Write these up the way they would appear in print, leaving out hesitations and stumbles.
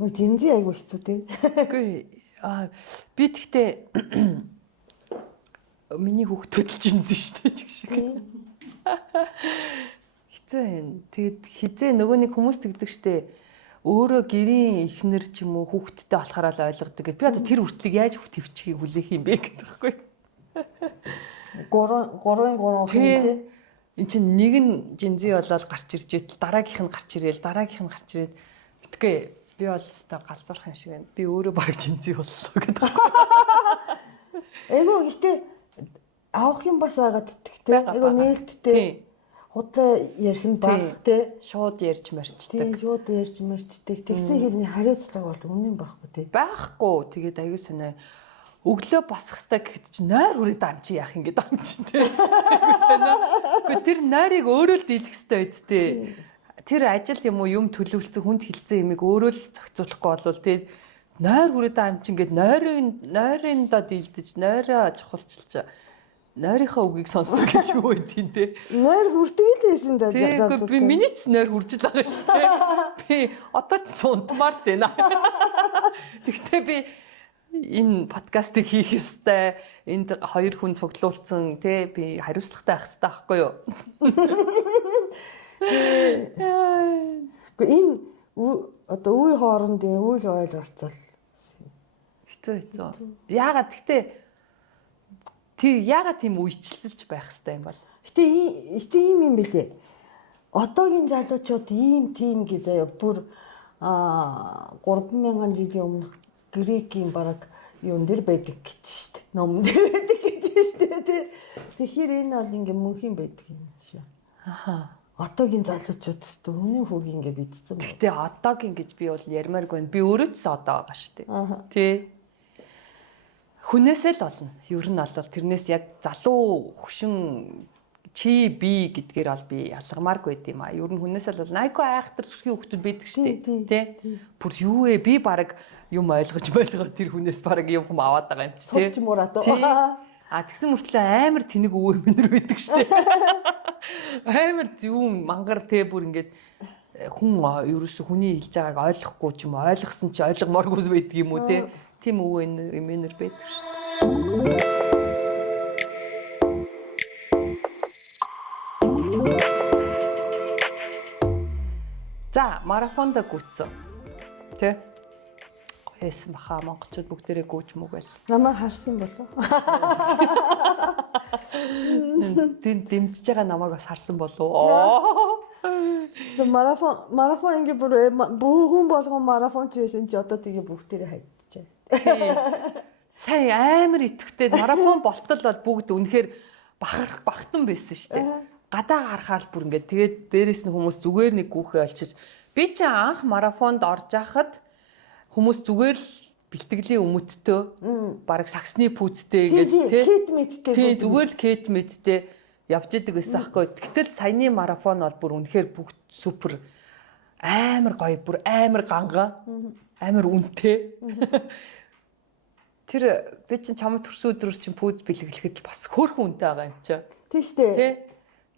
Жинзи айгу хэцүү те. Үгүй би тэгтээ миний хүүхдүүд л жинзи штэ ч шиг. Хэцүү юм. Тэгэд хизээ нөгөө нэг хүмүүс тэгдэг штэ. Өөрөө гэрийн ихнэр ч юм уу хүүхдтэй болохоор л ойлгодог. Би одоо тэр хүртлийг яаж төвчгийг хүлээх юм бэ гэдэг байхгүй. Гурван те. Энд чинь нэг нь жинзи болоод гарч ирж итэл дараагийнх нь гарч ирээл дараагийнх нь гарч ирээд гэтгээ би бол өстой галзуурах юм шиг байна. Би өөрөө баг жинзи боллоо гэдэг. Эйгөө гэхдээ авах юм бас байгаа тэгтэй. Эйгөө нээлттэй. Худлаа ярих нь багтай. Шууд ярьж марчдаг. Тийм шууд ярьж марчдаг. Тэгсэн хэрний хариуцлага бол үнэн байхгүй тий. Байхгүй. Тэгээд аюу санаа өглөө босох хэвээр гэхэд чи нойр хүрээд амчи яах юм гээд амчин тий. Аюу санаа. Гэхдээ тэр нойрыг өөрөө л дийлэх хэвээр үсттэй. Тэр ажил юм уу юм төлөвлөсөн хүнд хилцэн юмыг өөрөө л зохицуулахгүй болвол тий нойр хүрээд амчин гээд нойрындоо дийлдэж нойроо чухалчилж нойрынхаа үгийг сонсно гэж юу байдیں۔ Тэ. Нойр хүрдэг л байсан да. Би миний ч нойр хүрчил байгаа шүү дээ. Би одоо ч сунтмаар л байна. Тэгтээ би энэ подкастыг хийх ёстой. Энд хоёр хүн цуглуулсан тий би хариуцлагатай байх ёстой байхгүй юу? Энэ одоо үе хоорондын үйл ойлголцол хэцүү. Яагаад тэгтээ тэр яагаад тийм үечлэлж байх хэрэгтэй юм бол? Гэтэ ийм юм бэлээ. Одоогийн залуучууд ийм тийм гээ заяа бүр 3000 жилийн өмнөх грекийн бараг юун дээр байдаг гэж штэ. Ном дээр байдаг гэж штэ. Тэгэхээр энэ бол ингээм мөнхийн байдаг юм шиг. Аха. Одоогийн залуучууд ч өмнө хүүгийн ингээ бидсэн байна. Гэтэ одоогийн гэж би бол ярмааргүй байна. Би өөрөө ч одоо байгаа штэ. Тий. Хүнээсээ л болно. Ер нь бол тэрнээс яг залуу хөшин чи би гэдгээр бол би ялгамааргүй юм а. Ер нь хүнээсээ л бол айгүй айхтар сүрхий хүүхдүүд байдаг штэ. Тэ. Бүр юу вэ? Би баг юм ойлгож тэр хүнээс баг юм аваад байгаа юм чи. Сурч мураад. Тэгсэн мөртлөө амар тэнэг өвөө минер байдаг штэ. Амар зүүн мангар тэ бүр ингээд хүн ерөөсө хүний хэлж байгааг ойлгохгүй ч юм уу ойлгосон чи ойлгомооргүй байдаг юм уу те. Тийм өвөө минер байдаг штэ. За марафонд гүцсэн. Тэ? Эсэн баха монголчууд бүгдээрээ гүйж мүгэл. Намаа харсан болов. Дэмжиж байгаа намайг бас харсан болов. Марафон ингээ бүр хүн болгон марафонч байсан чи одоо тэгээ бүгдээрээ хайдчихжээ. Сая амар итгэвтэй марафон болтол бол бүгд үнэхээр бахтан байсан шүү дээ. Гадаа харахаар бүр ингээ тэгээд дээрэс нь хүмүүс зүгээр нэг гүүхээ олчиж би чи анх марафонд орж яхад хүмүүс зүгээр л бэлтгэлийн өмөттэй бараг саксны пүүцтэй ингээл тий зүгээр л кет мэдтэй явж идэг байсан аахгүй. Тэгтэл саяны марафон бол бүр үнэхээр бүгд супер амар гоё бүр амар ганга амар үнэтэй. Тэр би чинь чамд төрсөн өдрөөр чинь пүүз бэлгэлэхэд л бас хөөрхөн үнэтэй байгаа юм чи. Тий штэ. Тий.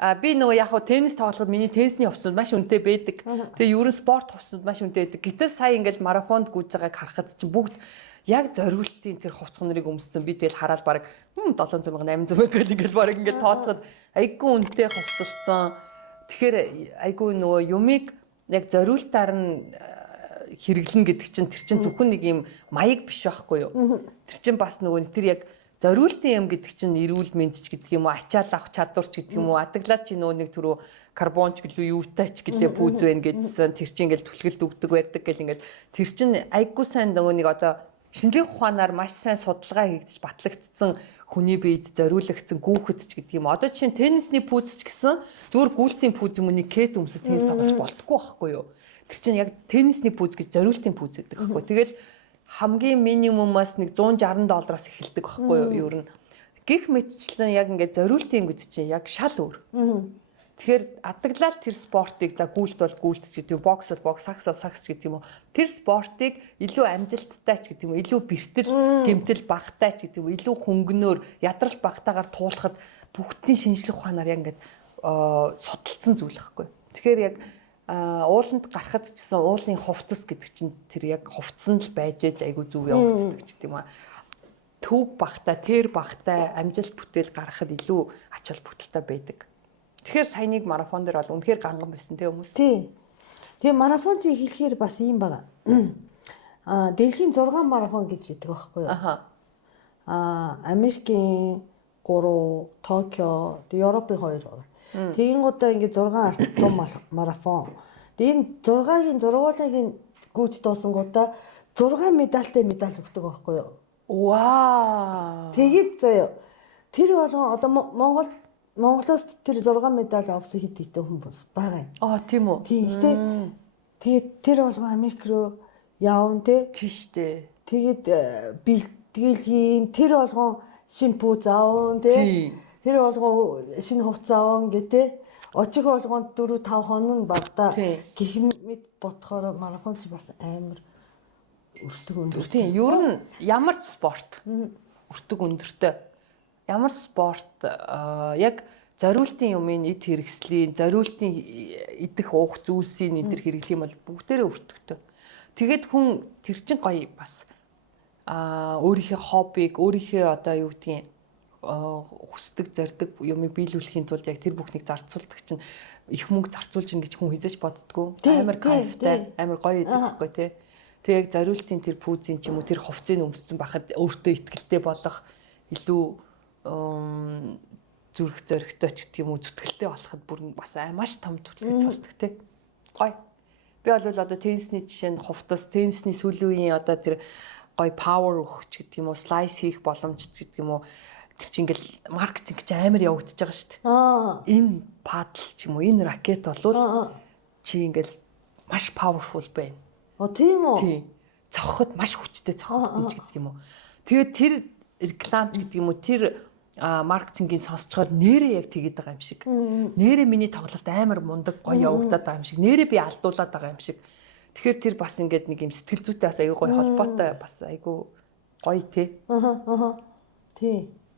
Би нөгөө яг хуу теннис тоглоход миний теннисний хувцсууд маш үнэтэй байдаг. Тэгээ ерөн спорт хувцсууд маш үнэтэй байдаг. Гэтэл сая ингээл марафонд гүйж байгааг харахад чинь бүгд яг зориултын тэр хувцсаныг өмссөн. Би тэгэл хараад баг 700 мянга 800 мянга гэл ингээл баг ингээл тооцоход айгүй үнэтэй хувцсалсан. Тэгэхээр айгүй нөгөө юмыг яг зориултаар нь хэрэглэн гэдэг чинь тэр чинь зөвхөн нэг юм маяг биш байхгүй юу? Тэр чинь бас нөгөө тэр яг зориултын юм гэдэг чинь эрүүл мэндч гэдэг юм уу, ачаал авах чадварч гэдэг юм уу, адаглаад чи нөгөө нэг түрүү карбонч гэлөө юутайч гэлээ пүүз байна гэдсэн тэр чинь ингээл түлхэлт өгдөг байдаг гэл ингээл тэр чинь айггүй сайн нөгөө нэг одоо шинжлэх ухаанаар маш сайн судалгаа хийгдэж батлагдсан хүний биед зориулагдсан гүүхэдч гэдэг юм. Одоо чинь теннисний пүүзч гэсэн зүгээр гүйлтийн пүүз юм уу кет өмсөд теннис тоглож болтгүй байхгүй юу? Тэр чинь яг теннисний пүүз гэж зориултын пүүз гэдэг байхгүй. Тэгэл хамгийн минимумаас нэг $160 эхэлдэг байхгүй юу ер нь. Гэх мэтчлэн яг ингээд зориултын гэдэг чинь яг шал өөр. Тэгэхээр адаглал тэр спортыг за гүйлт бол гүйлт ч гэдэг юм, бокс бол бокс, сакс бол сакс гэдэг юм уу. Тэр спортыг илүү амжилттай ч гэдэг юм, илүү бэртэл гэмтэл багтай ч гэдэг юм, илүү хөнгөнөөр ядрал багтаагаар туулахад бүгдийн шинжлэх ухаанаар яг ингээд судалсан зүйл байхгүй. Тэгэхээр яг ууланд гарахад ч гэсэн уулын хувцас гэдэг чинь тэр яг хувцсан л байж ээж айгу зүв явагддаг ч гэдэм юм. Төв багтаа, тэр багтаа амжилт бүтээл гаргахад илүү ач холбогдолтой байдаг. Тэгэхээр саяны марафон дээр бол үнэхээр ганган байсан те хүмүүс. Тийм. Тэгээ марафон чи хэлэхээр бас юм байна. Дэлхийн 6 марафон гэж яддаг байхгүй юу? Америкийн 3, Токио, Европын 2 байгаа. Тэгэнгүүтээ ингээд 6 том марафон. Тэгээд 6-гийн зургуулыг гүйж дуусангуудаа 6 медальтай медаль өгдөг байхгүй юу? Вау. Тэгээд заяа. Тэр болгон одоо Монголоос тэр 6 медаль авсан хэд хэдэн хүмүүс байгаа юм. Тийм үү? Тийм. Тэгээд тэр болгон Америк руу явна те. Тийш дээ. Тэгээд бэлтгэл хийн тэр болгон шинэ пүүз аавн те. Тэр болгон шинэ хувцас аавн гэдэг. Очих болгонд 4-5 хоног багтаа гэх мэт бодохоор марафон чи бас амар өртөг өндөр. Тийм. Ер нь ямар ч спорт өртөг өндөртэй. Ямар спорт яг зориултын юмын эд хэрэгслийн, зориултын идэх уух зүйлсийн эдэр хэрэглэх юм бол бүгдээрээ өртөгтэй. Тэгээд хүн тэр чин гоё бас өөрийнхөө хоббиг, өөрийнхөө одоо юу гэдгийг хүсдэг, зорддог юмыг биелүүлэхийн тулд яг тэр бүхнийг зарцуулдаг чинь их мөнгө зарцуулж ийн гэж хүн хизэж боддгоо. Амар кайфтай, амар гоё идэх байхгүй тий. Тэг яг зориултын тэр пүүзийн ч юм уу тэр хувцсыг өмссөн байхад өөртөө ихтгэлтэй болох илүү зүрх зоригтой ч гэдэг юм уу зүтгэлтэй болоход бүр бас маш том түлхэж цолдог тий. Гоё. Би бол одоо теннисний жишээ нь хувцас, теннисний сүүлийн үеийн одоо тэр гоё power өгч гэдэг юм уу, slice хийх боломж гэдэг юм уу. Тэр чинь ингээл маркетинг ч амар явагдаж байгаа шүү дээ. Энэ падл ч юм уу, энэ ракет болвол чи ингээл маш powerful байна. Тийм үү? Тийм. Цохоход маш хүчтэй цохох гэж гэдэг юм уу. Тэгээд тэр рекламч гэдэг юм уу, тэр маркетингийн сонсцохоор нэрээ яг тэгээд байгаа юм шиг. Нэрээ миний тоглолт амар мундаг гоё явагдаад байгаа юм шиг. Нэрээ би алдуулаад байгаа юм шиг. Тэгэхээр тэр бас ингээд нэг юм сэтгэл зүйтэй бас айгүй гоё холбоотой бас айгүй гоё тий.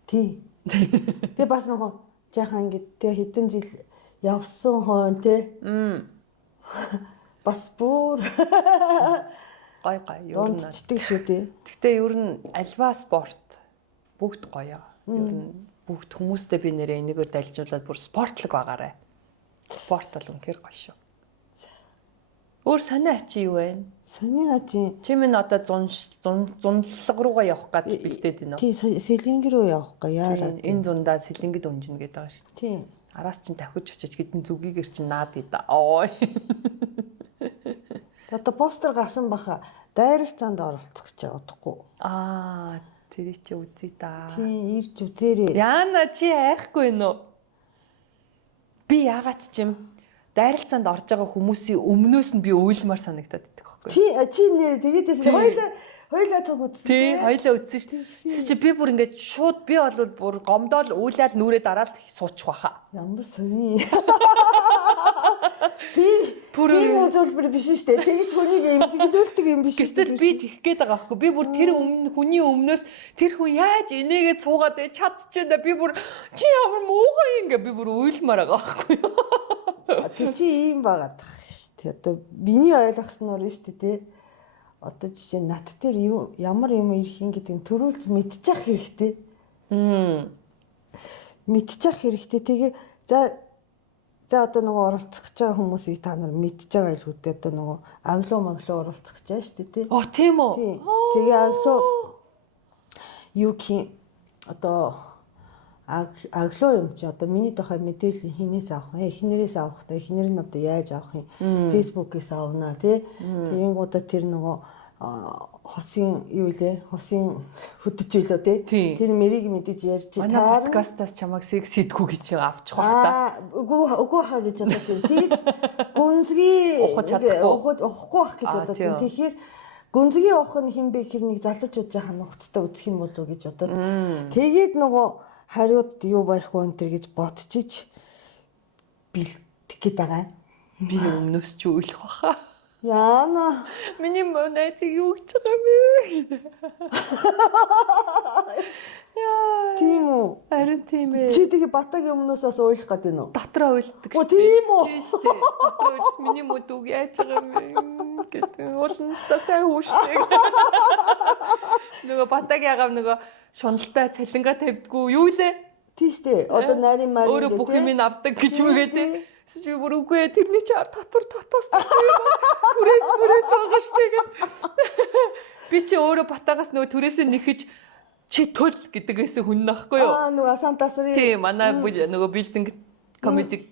Тий. Тэгээ бас нөгөө жаахан ингээд тэгээ хэдэн жил явсан хон тий. Бас бүр гоё ер нь читэг шүү дээ. Гэхдээ ер нь альва спорт бүгд гоё. Ер нь бүгд хүмүүстэй би нэрээ энэгээр далжуулаад бүр спортлог байгаарай. Спорт бол үнэхээр гоё шүү. Өөр санаа ачи юу вэ? Саний ачи. Чи минь одоо зунлаг руугаа явах гэж бэлдээд байна уу? Тий, сэлэнг рүү явах га яараа. Энэ зундаа сэлэнгэд унжина гэдэг байгаа шүү. Тий. Араас чинь давхиж очиж хэдэн зүгийгэр чинь наад ида. Ой. Одоо постэр гарсан баха дайралцаанд оролцох гэж удахгүй. Тэр чи үзье да. Тий, ирж үзээрэй. Яна чи айхгүй нөө. Би яагаад ч юм дайралцаанд орж байгаа хүмүүсийн өмнөөс нь би уйлмаар санагдаад байдаг байхгүй. Чи нэр тэгээдээс хоёлаа цуг үзсэн. Тий, хоёлаа үзсэн шүү дээ. Чи би бүр ингээд шууд би бол бүр гомдоол уйлаад нүрээ дараад суучих واخа. Ямар сони. Тийм үзүүлбэр биш шүү дээ. Тэгэж хүнийг эмзэглүүлдэг юм биш. Гэтэл би тэгэх гээд байгаа байхгүй. Би бүр тэр хүний өмнөөс тэр хүн яаж энийгээ суугаад чадчихна. Би бүр чи ямар муухай ингээ би бүр уйлмаар байгаа байхгүй. Тэр чи ийм байгаад тах шүү дээ. Одоо миний ойлгосноор шүү дээ. Одоо жишээ нь нат дээр ямар юм ирэх юм гэдэг нь төрүүлж мэдчих хэрэгтэй. Мэдчих хэрэгтэй. Тэгээ за одоо нөгөө оролцох гэж байгаа хүмүүсийг та нар мэдж байгаа л үгүй одоо нөгөө аглуу оролцох гэж байгаа шүү дээ тий. Тийм үү? Тэгээ аглуу юу гэх одоо аглуу юм чи одоо миний тохой мэдээлэл хинээс авах юм эхнэрээс авах та эхнэр нь одоо яаж авах юм фэйсбүүкээс авнаа тий. Тэгэнгүүтээ тэр нөгөө хосын юу лээ хосын хөдөж илөө тий. Тэр мэрийг мэдэж ярьж таар подкастаас чамайг сэтгүү гэж авчих бах та. Үгүй хаа гэж одоо тийж гүнзгий ухахгүй бах гэж одоо тийм. Тэгэхээр гүнзгий ухах нь хин бэ гэхэр нэг залуучууд жаахан нухацтай үзэх юм болов уу гэж одоо. Тэгээд нөгөө хариуд юу барих вэ энэ гэж бодчих бэлдэх гээд байгаа. Би өмнөөс ч үйлэх баха. Яана. Миний найзыг юу гэж байгаа юм бэ? Яа. Тийм үү? Харин тийм ээ. Чи тэгээ батагийн өмнөөс бас уйлах гэдэг нь үү? Дотроо уйлдаг Оо тийм үү? Тийм шүү дээ. Дотроо уйлж миний мөдөг яаж байгаа юм гэдэг. Уулнастаа сайн хүүштэй. Нөгөө батаг ягав нөгөө шуналтай цалингаа тавьдгүү юу лээ? Тийш дээ. Одоо нарийн маар Өөрөө бүх юм авдаг гэж үгээ тий. Эсвэл бүр үгүй тэрний чи татвар татаас түрээс байгаа штэ гэх. Би чи өөрөө батагаас нөгөө түрээсээ нэхэж чи төл гэдэгээс хүн нөхгүй юу? Нөгөө асантасрын. Тий, манай нөгөө билдинг комеди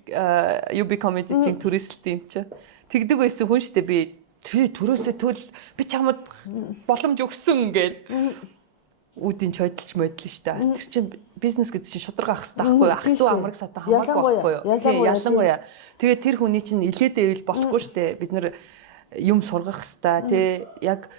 UB комеди чинь түрээсэлт юм чи. Тэгдэг байсан хүн штэ би түрээсээ төл би чамд боломж өгсөн гээл. Үүдийн чойдолч модл штэ. Тэр чин бизнес гэдэг чинь шударга ах хэрэгтэй байхгүй юу? Ах トゥ амраг садан хамаагүй байхгүй юу? Тийм, ялангуяа. Тэгээд тэр хүний чинь илээдээ ивэл болохгүй штэ. Бид нэр юм сургах хэрэгтэй тий. Яг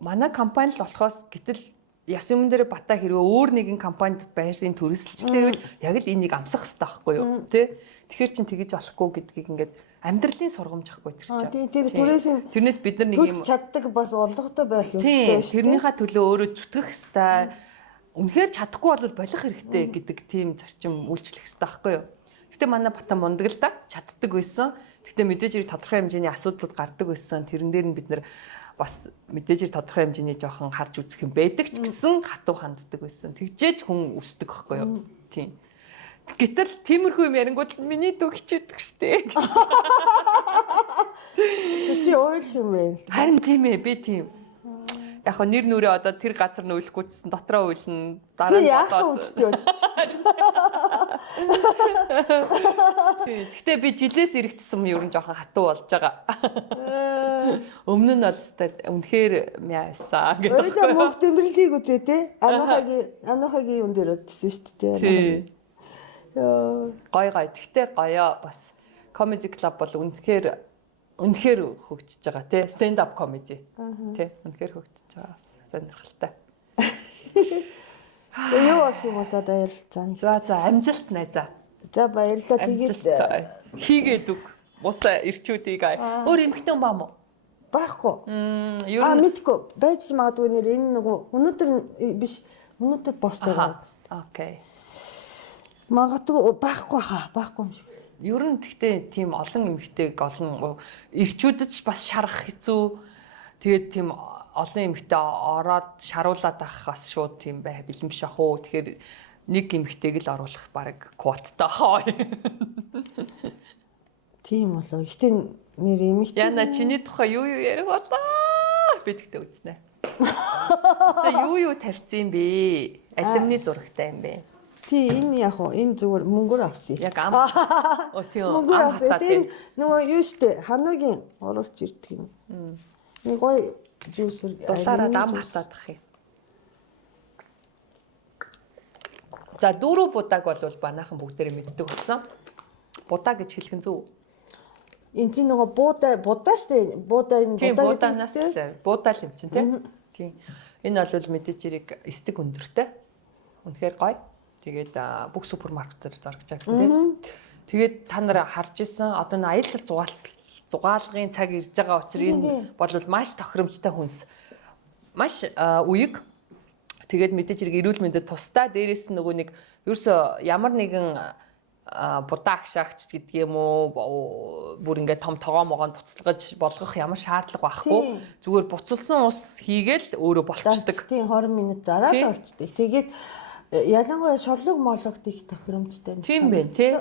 манай компани л болохоос гэтэл яс юм дээр бата хэрвээ өөр нэгэн компанид байрын төрөсөлчлээвэл яг л энийг амсах хэрэгтэй байхгүй юу? Тий. Тэгэхээр чин тэгэж болохгүй гэдгийг ингээд амьдралын сургамж ахгүй тэр чинь. Тэр тэрнээс бид нар нэг юм чаддаг бас орлоготой байх ёстой шүү. Тэрнийхээ төлөө өөрөө зүтгэх хэрэгтэй. Үнэхээр чадахгүй бол болох хэрэгтэй гэдэг тийм зарчим үйлчлэх хэрэгтэй байхгүй юу? Гэтэ манай бата мундаг л да чаддаг байсан. Гэтэ мэдээж хэрэг тодорхой хэмжээний асуудлууд гардаг байсан. Тэрэн дээр нь бид нар бас мэдээж хэрэг тодорхой хэмжээний жоохон харж үзэх юм байдаг ч гэсэн хатуу ханддаг байсан. Тэгжээж хүн өсдөг байхгүй юу? Тийм. Гэтэл тиймэрхүү юм ярингууд миний дүү хичээдэг штэ. Чи ойлох юм бэ? Харин тийм ээ би тийм. Яг хоо нэр нүрээ одоо тэр газар нь уйлахгүйсэн дотроо уйлна дараа нь бодоод үсттэй байж. Гэтэ би жилээс эргэжсэн юм ер нь жоохон хатуу болж байгаа. Өмнө нь бол үнэхээр мяасан гэдэг. Өөрөө мөнх тэмдэглэлийг үзээ те. Анухагийн юм дээр үзсэн шүү дээ. Гой. Тэгтээ гоёо бас. Comedy Club бол үнэхээр хөгжиж байгаа тий. Stand up comedy. Тий. Үнэхээр хөгжиж байгаа. Сонирхолтой. Юу болох юм бол одоо ярилцаа. За амжилт найзаа. За баярлалаа. Тэгээд хийгээд үг. Ус ирчүүдийг өөр эмхтэн баам уу? Байхгүй. Ер нь мэдгүй. Байж магадгүй нэр энэ нөгөө өнөөдөр биш. Өнөөдөр постоо. Окей. Магадгүй байхгүй хаа. Байхгүй юм шиг. Ер нь гэхдээ тийм олон эмэгтэйг олон ирчүүдэд бас шарах хэцүү. Тэгээд тийм олон эмэгтэй ороод шаруулаад авахаас шууд тийм бэлэн биш ах уу. Тэгэхээр нэг эмэгтэйг л оруулах баг квоттой хаа. Тийм болоо. Гэхдээ нэр эмэгтэй. Яна чиний тухай юу ярих болоо? Би тэгтээ үзнэ. За юу тавьсан юм бэ? Алимны зурагтай юм бэ? Тий, энэ яг уу энэ зүгээр мөнгөөр авсан. Яг ам. Тийм. Мөнгөөр авсан. Энэ нөгөө юу штэ хануугийн оруулж ирдэг юм. Нэг гоё жуусэр дулаараа ам хатаадах юм. За дөрөв будааг бол банаахан бүгдээрээ мэддэг болсон. Будаа гэж хэлэх нь зөв. Энд чинь нөгөө будаа штэ. Будаа энэ будаанаас будаа л юм чинь тийм. Энэ бол мэдээж хэрэг эсдэг өндөртэй. Үнэхээр гоё. Тэгээд бүх супермаркетээр зарж байгаа гэсэн тийм. Тэгээд та нар харж исэн одоо н аялал зугаалгын цаг ирж байгаа учраас энэ бол маш тохиромжтой хүнс. Маш үеиг. Тэгээд мэдээж хэрэг эрүүл мэндэд тусдаа дээрээс нь нөгөө нэг ерөөсө ямар нэгэн будаа агшаагч гэдэг юм уу бүр ингээд том тогоомогонд буцалгаж болгох ямар шаардлага байхгүй. Зүгээр буцалсан ус хийгээл өөрөө болчдөг. Тийм 20 минут дараа болчдөг. Тэгээд ялангуяа шорлог морлогт их тохиромжтой. Тийм байх тий.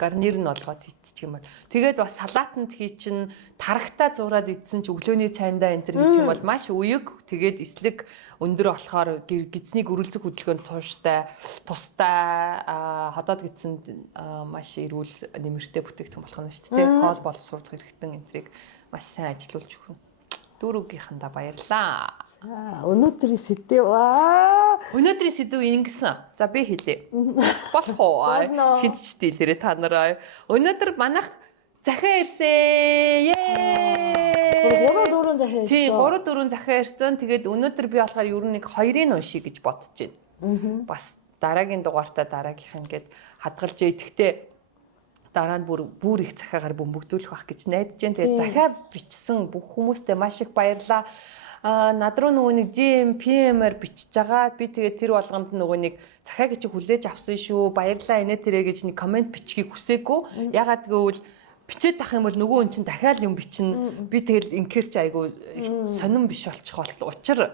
Гарнир нь олгоод хийчих юм бол. Тэгээд бас салаатанд хий чин тарагтаа зураад идсэн ч өглөөний цайндаа энэ төр хийчих юм бол маш үеиг тэгээд эслэг өндөр болохоор гидсний гөрөлцөх хөдөлгөөнд тустай ходоод гидсэнд маш эрүүл нэмэртэй бүтээгдэхүүн болох нь шүү дээ. Хоол боловсруулах хэрэгтэн энэ трийг маш сайн ажиллуулж өгнө. Дөрөвгийнхандаа баярлаа. Өнөөдрийн сэдв Өнөөдрийн сэдв ингэсэн. За би хэлье. Болох уу? Хинч дийлэрээ та нараа. Өнөөдөр манайх захиа ирсэн. Ээ. 3-4 захиа ирсэн. Тийм, 3-4 захиа ирсэн. Тэгээд өнөөдөр би болохоор ер нь нэг 2-ыг уншия гэж бодож байна. Бас дараагийн дугаартаа дараагийнх нь гээд хадгалж. Тэгэхдээ дараа нь бүр их захиагаар бөмбөгдүүлэх байх гэж найдаж байна. Тэгээд захиа бичсэн бүх хүмүүстээ маш их баярлалаа. Над руу нөгөө нэг DM, PM-аар бичиж байгаа. Би тэгээд тэр болгонд нөгөө нэг захиа гэж хүлээж авсан шүү. Баярлалаа инээ тэрэ гэж нэг комент бичгийг хүсээгүй. Ягаад гэвэл бичээд тах юм бол нөгөө хүн чинь дахиад юм бичнэ. Би тэгэл инкер чи айгу сонирн биш болчих болт. Учир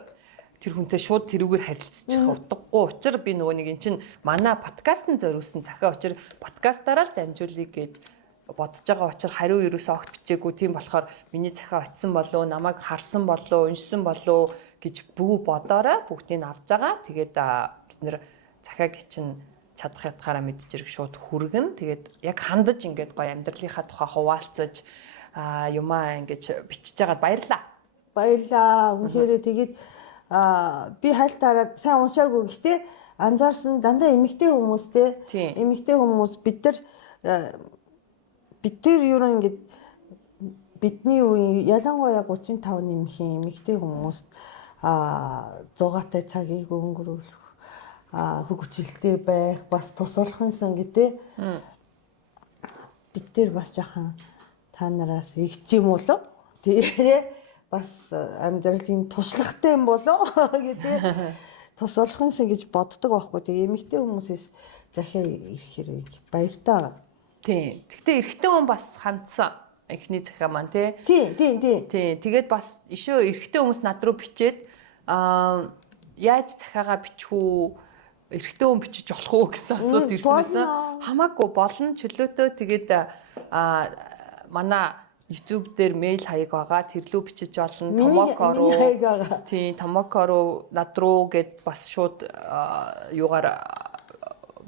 тэр хүнтэй шууд тэрүүгээр харилцчих утгагүй. Учир би нөгөө нэг эн чинь манай подкастын зориулсан захиа учир подкастаараа л дамжуулъя гэж бодож байгаа учраас хариу ерөөсөө огт бичээгүй. Тийм болохоор миний захиа очсон болов, намайг харсан болов, уншсан болов гэж бодоорой бүгдийг авч байгаа. Тэгээд бид нэр захиаг чинь чадах ятгаараа мэдчихэрэг шууд хүргэн. Тэгээд яг хандаж ингээд гоё амьдралынхаа тухай хуваалцаж юмаа ингэж бичиж байгаад баярлаа. Баярлаа. Үнэхээр тэгээд би хайлтаараа сайн уншаагүй гэхдээ анзаарсан дандаа эмэгтэй хүмүүстэй эмэгтэй хүмүүс бид нар юу ингээд бидний үе ялангуяа 35 нэмхийн эмэгтэй хүмүүст 100-аатай цагийг өнгөрүүлэх хөгжилтэй байх бас тусалахын сан гэдэг бид нар бас жахан та нараас игч юм болов тэгээ бас амьдралын туршлагатай юм болов гэдэг тусалахын сан гэж боддог байхгүй. Тэгээ эмэгтэй хүмүүсээс захиа ирэх хэрэг баяртай. Тийм. Гэхдээ эрэгтэй хүн бас хандсан эхний захиа маань тий. Тийм. Тэгээд бас ишөө эрэгтэй хүмүүс над руу бичээд яаж захиагаа бичвүү, эрэгтэй хүн бичиж болох уу гэсэн асуулт ирсэн байсан. Хамаагүй болно чөлөөтөө. Тэгээд манай YouTube дээр мэйл хаяг байгаа. Тэр лүү бичиж олно. Томоко руу. Тийм, Томоко руу над руу гэд бас шууд юугаар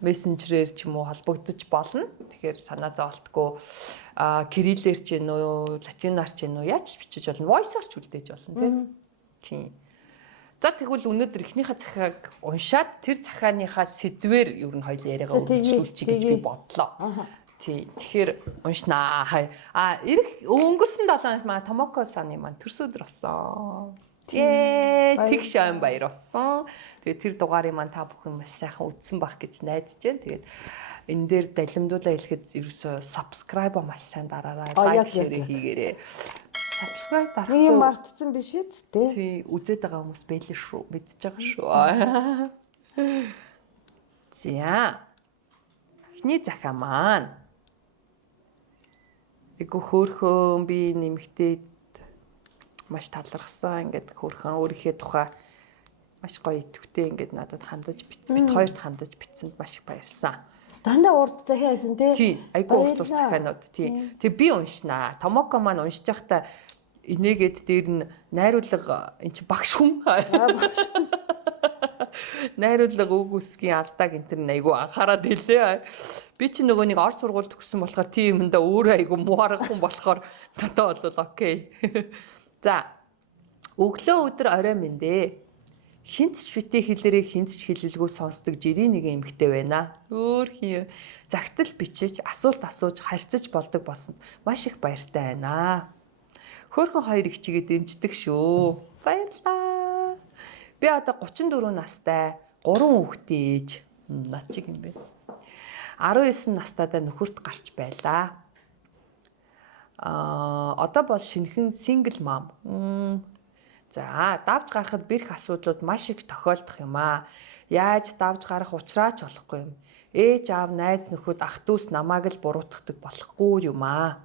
мессенжерээр ч юм уу холбогдож болно. Тэгэхээр санаа зовлтгүй кириллээр ч юм уу, латинаар ч юм уу яаж бичиж болно. Voice-оор ч үлдээж болно тийм. За тэгвэл өнөөдөр эхнийхээ захиаг уншаад тэр захааныхаа сэдвээр ер нь хоёул яриагаа үргэлжлүүлчих гэж би бодлоо. Тий. Тэгэхээр уншнаа. Өнгөрсөн 7 хоног маань Томоко саны маань төрс өдөр болсон. Тэг шаан баяр болсон. Тэгээд тэр дугаарыг маань та бүхэн маш сайхан үзсэн байх гэж найдаж байна. Тэгээд энэ дээр далимдуулаа хэлэхэд ерөөсөө subscribe маш сайн дараарай. Лайк share хийгээрэй. Subscribe дарах. Ийм мартцсан биш үү? Тий, үзээд байгаа хүмүүс байлээ шүү. Мэдчихэж байгаа шүү. За. Эхний захиа маань. Эгэ хөөхөн би нэмэгтэй маш талархсан. Ингээд хөөхөн өөрийнхөө тухай маш гоё идэвхтэй ингээд надад хандаж бичсэн. Бид хоёрт хандаж бичсэнд маш их баярлсан. Дандаа урд захиа байсан тий. Айгу урд захианууд тий. Тэг би уншнаа. Томоко маань уншиж байхдаа инээгээд дээр нь найруулга эн чи багш хүм. Найруулга үг үсгийн алдааг энэ төр айгу анхаарад хэлээ. Би чи нөгөө нэг ор сургууль төгссөн болохоор тийм юмдаа өөрөө айгу муухай хүн болохоор надад бол окей. За. Өглөө өдөр орой мэндэ. Хинт ч битээ хэлээрээ хинт ч хэлэлгүй сонсдог жирийн нэгэн эмэгтэй байна. Өөр хий. Загтал бичиж, асуулт асууж, харьцаж болдог болсон. Маш их баяртай байна. Хөөхөн хоёр их чигээ дэмждэг шүү. Баярлаа. Би одоо 34 настай, 3 хүүхэдтэй ээж. Над чиг юм бэ. 19 настайдаа нөхөрт гарч байлаа. Одоо бол шинэхэн single mom. За, давж гарахад бэрх асуудлууд маш их тохиолдох юм аа. Яаж давж гарах учраа ч олохгүй юм. Ээж аав, найз нөхөд, ах дүүс намааг л буруутгадаг болохгүй юм аа.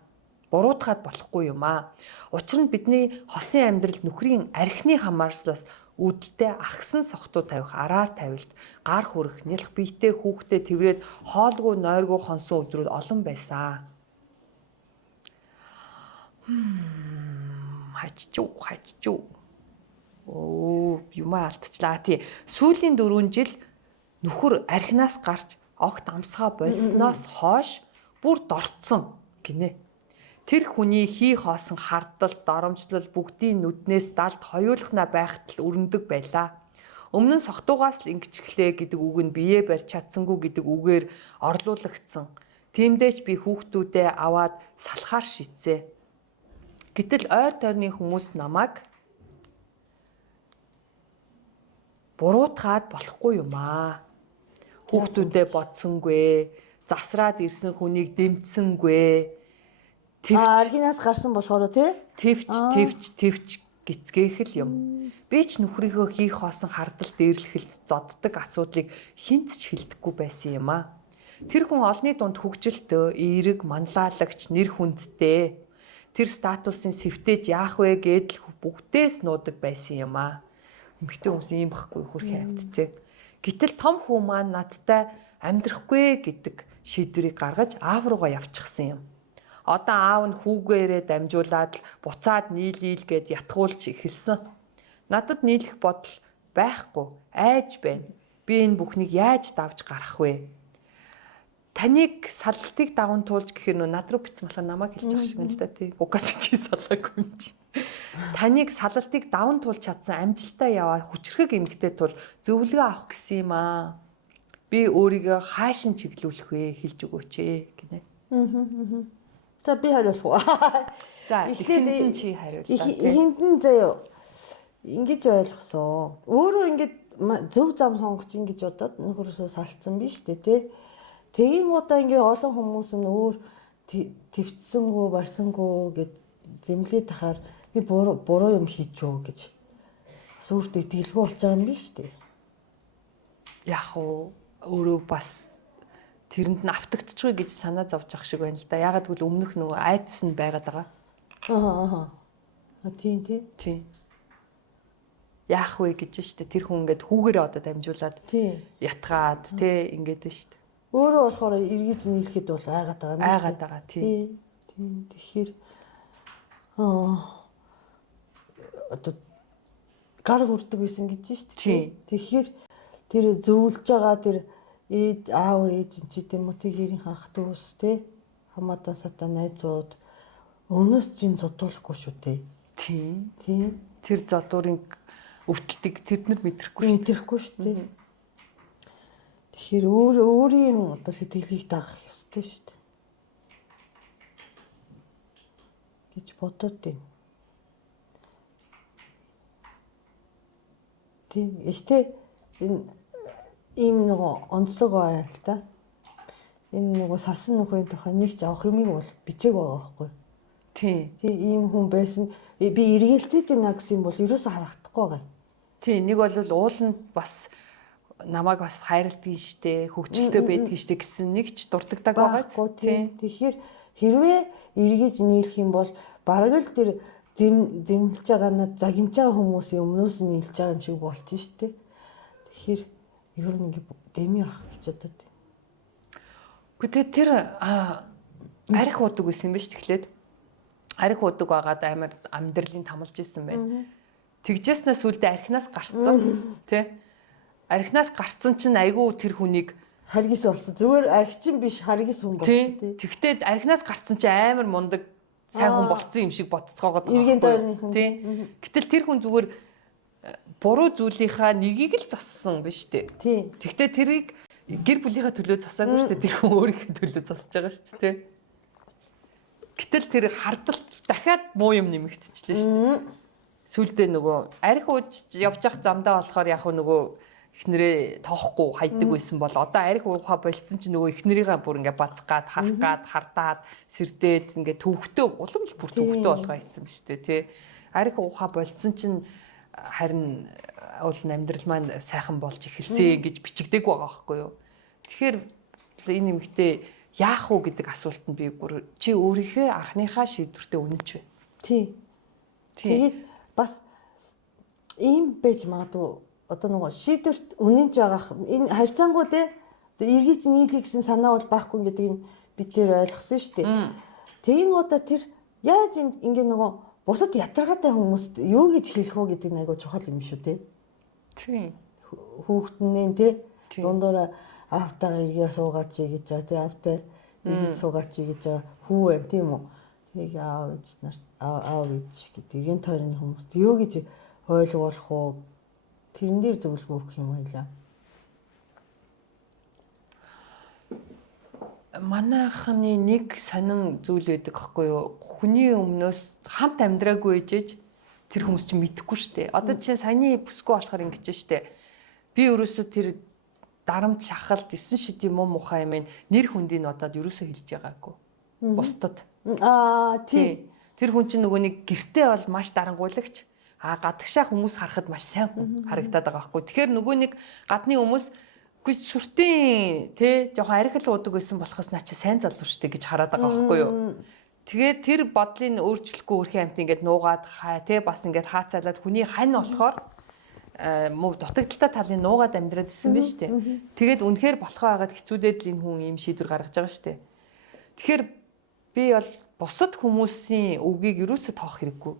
Буруутгаад болохгүй юм аа. Учир нь бидний хосын амьдрал нөхрийн архины хамаарслаас үүдэлтэй ахсан сохтуу тавих, араар тавилт, гар хүрэх, нялх биетэй хүүхдэд тэврээд хоолгүй нойргүй хонсон өдрүүд олон байсан. Хаччуу. Юмаа алдчихлаа. Тий. Сүүлийн 4 жил нөхөр архинаас гарч огт амсгаа болсноос хойш бүр дорцсон гинэ. Тэр хүний хий хоосон хардал, доромжлол бүгдийн нүднээс далд хоёулахна байхад л өрнөдөг байлаа. Өмнө нь сохтуугаас л ингэчглээ гэдэг үг нь биеэ барьж чадсангүй гэдэг үгээр орлуулагдсан. Тиймдээч би хүүхдүүдээ аваад салахаар шийдсэн. Гэтэл ойр тойрны хүмүүс намайг буруутгаад болохгүй юм аа. Хүүхдүүдээ бодсонгүй. засраад ирсэн хүнийг дэмцсэнгүй. Архинаас гарсан болохоор тий? Тэвч гисгээх л юм. Би ч нөхрийгөө хийх хоосон хардал дээрлэхэлд зоддог асуудлыг хинт ч хэлдэггүй байсан юм аа. Тэр хүн олны дунд хөгжилтөө, эерэг, манлайлагч, нэр хүндтэй. Тэр статусын сэвтэж яах вэ гэдэл бүгдээс нуудаг байсан юм аа. Эмэгтэй хүмүүс ийм байхгүй хөрхи амьдтэй. Гэтэл том хүү маань надтай амьдрахгүй гэдэг шийдвэрийг гаргаж аав руугаа явчихсан юм. Одоо аав нь хүүгээрээ дамжуулаад буцаад нийлээл гэд ятгуулж эхэлсэн. Надад нийлэх бодол байхгүй, айж байна. Би энэ бүхнийг яаж давж гарах вэ? Таныг саллтыг даван туулж гэхээр нөө над руу битсэн болохоор намайг хэлж байгаа шиг байна л да тий. Угаас чи салаагүй юм чи. Таныг саллтыг даван туулж чадсан амжилтаа яваа хүчрхэг эмгтэй тул зөвлөгөө авах гэсэн юм аа. Би өөрийгөө хаашин чиглүүлэх вэ хэлж өгөөч гинэ. За би хариулах уу? За ихэнд чи хариуллаа. Ихэнд нь заяа ингэж ойлгосон. Өөрөө ингэж зөв зам сонгож ингэж бодоод нөхөрөөсөө салцсан биш үү те. Тэгин удаа ингээ олон хүмүүс нь өөр твцсэнгүү, барсангүү гэд зэмлээд тахаар би буруу юм хийчихв гэж сүртэй дэлгүү болж байгаа юм биш үү? Яг уу өөрөө бас тэрэнд нь автагдчихгүй гэж санаа зовж ах шиг байна л да. Ягаад гэвэл өмнөх нөгөө айдас нь байгаад байгаа. Тийм тий. Тийм. Яах вэ гэж штэ тэр хүн ингээд хүүгээрээ одоо дамжуулаад ятгаад тий ингээд штэ. Өөрөө болохоор эргэж нийлэхэд бол айгаад байгаа юм. Айгаад байгаа тий. Тийм. Тэгэхээр одоо гар хүрдэг байсан гэж штэ тий. Тэгэхээр тэр зөвлөж байгаа тэр аав ээж чи тийм үү тэрийн хах дүүс тий хамаатан сатан найзууд өмнөөс чинь зодуулахгүй шүү дээ. Тийм. Тийм. Тэр зодуурын өвдөлтийг тэднэр мэдрэхгүй шүү дээ. Тэгэхээр өөрийн одоо сэтгэлийг даах ёстой шүү дээ. гэж бодоод байна. Тийм. Ихтэй энэ ийм нөгөө онцлог байна л да. Энэ нөгөө салсан нөхрийн тухай нэг ч авах юмыг бол бичээг байгаа байхгүй. Тийм. Тийм ийм хүн байсан. Би эргэлзээд байна гэсэн бол ерөөсөө харагдахгүй байгаа. Тийм. Нэг бол уул нь бас намайг бас хайрладаг штэ, хөвгчлөлтөө байдаг штэ гэсэн нэг ч дурддаг байгаа. Тийм. Тэгэхээр хэрвээ эргэж нийлэх юм бол бараг л тэр зэмлж байгаа надад загинж байгаа хүмүүсийн өмнөөс нь нийлж байгаа юм шиг болчих штэ. Тэгэхээр ер нь ингэ дэмий ах гэж бодод. Гэхдээ тэр арх удаг байсан юм биш тэгэхээр арх удаг байгаад амар амьдралын тамалж исэн байна. Тэгжээснээс үлдээ архинаас гарцсан тий. Архинаас гарцсан чинь айгүй тэр хүнийг харгис болсон. Зүгээр арх чинь биш харгис хүн болчих тий. Тэгтээ архинаас гарцсан чинь амар мундаг сайн хүн болцсон юм шиг бодцоогоод байгаа. Иргэн дойрныхан тий. Гэтэл тэр хүн зүгээр буруу зүйлийнхаа нэгийг л зассан биз дээ. Тий. Тэгтээ тэрийг гэр бүлийнхаа төлөө засаагүй шүү дээ. Тэр хүн өөрийнхөө төлөө засаж байгаа шүү дээ. Гэтэл тэр хардалт дахиад муу юм нэмэгдчихлээ шүү дээ. Сүлдээ нөгөө арх ууж явж явах замдаа болохоор яг нөгөө эхнэрээ тоохгүй хайдаг байсан бол одоо арх уухаа болцсон чинь нөгөө эхнэрийгээ бүр ингээ бацгаад харах гад хардаад сэрдээд ингээ төвхтөө улам л бүр төвхтөө болгоо ийцэн биз дээ тий. Арх уухаа болцсон чинь харин уул амьдрал маань сайхан болж эхэлсэ гэж бичигдэг байгаа байхгүй юу. Тэгэхээр энэ нэмэгтээ яах уу гэдэг асуултанд би бүр чи өөрийнхөө анхныхаа шийдвэртээ үнэнч вэ? Тий. Тэгээд бас ийм байж магадгүй одоо нөгөө шийдвэрт үнэнч байгаа энэ харьцангуй те эргэж нийлэх гэсэн санаа бол байхгүй гэдэг юм бид нэр ойлгосон шүү дээ. Тэгин удаа тэр яаж ингэ нөгөө бусад ятаргаатай хүмүүст юу гэж хэлэх вэ гэдэг нь айгуу чухал юм шүү те. Тийм. Хүүхднээ те дундуура аавтайгаа эргээ суугаад чи гэж байгаа те аавтай эргэж суугаад чи гэж байгаа хүү байна тийм үү. Тийг аав ээж нарт аав ээж гэдэг энэ тойрны хүмүүст юу гэж ойлгуулах уу? Тэрэн дээр зөвлөгөө өгөх юм байлаа. Манайхны нэг сонин зүйл байдаг байхгүй юу? Хүний өмнөөс хамт амьдраагүй ээжэж тэр хүмүүс чинь мэдэхгүй шүү дээ. Одоо чинь саяны бүсгүй болохоор ингэж штэ. Би өөрөөсөө тэр дарамт шахалт 9 шид юм уу мухай юм нэр хүндийг одоод ерөөсөө хэлж байгаагүй. Бусдад. Тий. Тэр хүн чинь нөгөө нэг гэртээ бол маш дарангуйлагч. Гадагшаа хүмүүс харахад маш сайн хүн харагдаад байгаа байхгүй. Тэгэхээр нөгөө нэг гадны хүмүүс үгүй сүртийн жоохон архил уудаг байсан болохоос наа чи сайн залуу штэ гэж хараад байгаа байхгүй юу. Тэгээд тэр бодлыг өөрчлөхгүй өрхийн амт ингээд нуугаад бас ингээд хаацаалаад хүний хань болохоор дутагдaltaй талын нуугаад амьдраад исэн биз штэ. Тэгээд үнэхээр болохоо хагаад хэцүүдээд л энэ хүн ийм шийдвэр гаргаж байгаа штэ. Тэгэхээр би бол бусад хүмүүсийн үгийг юусоо тоох хэрэггүй.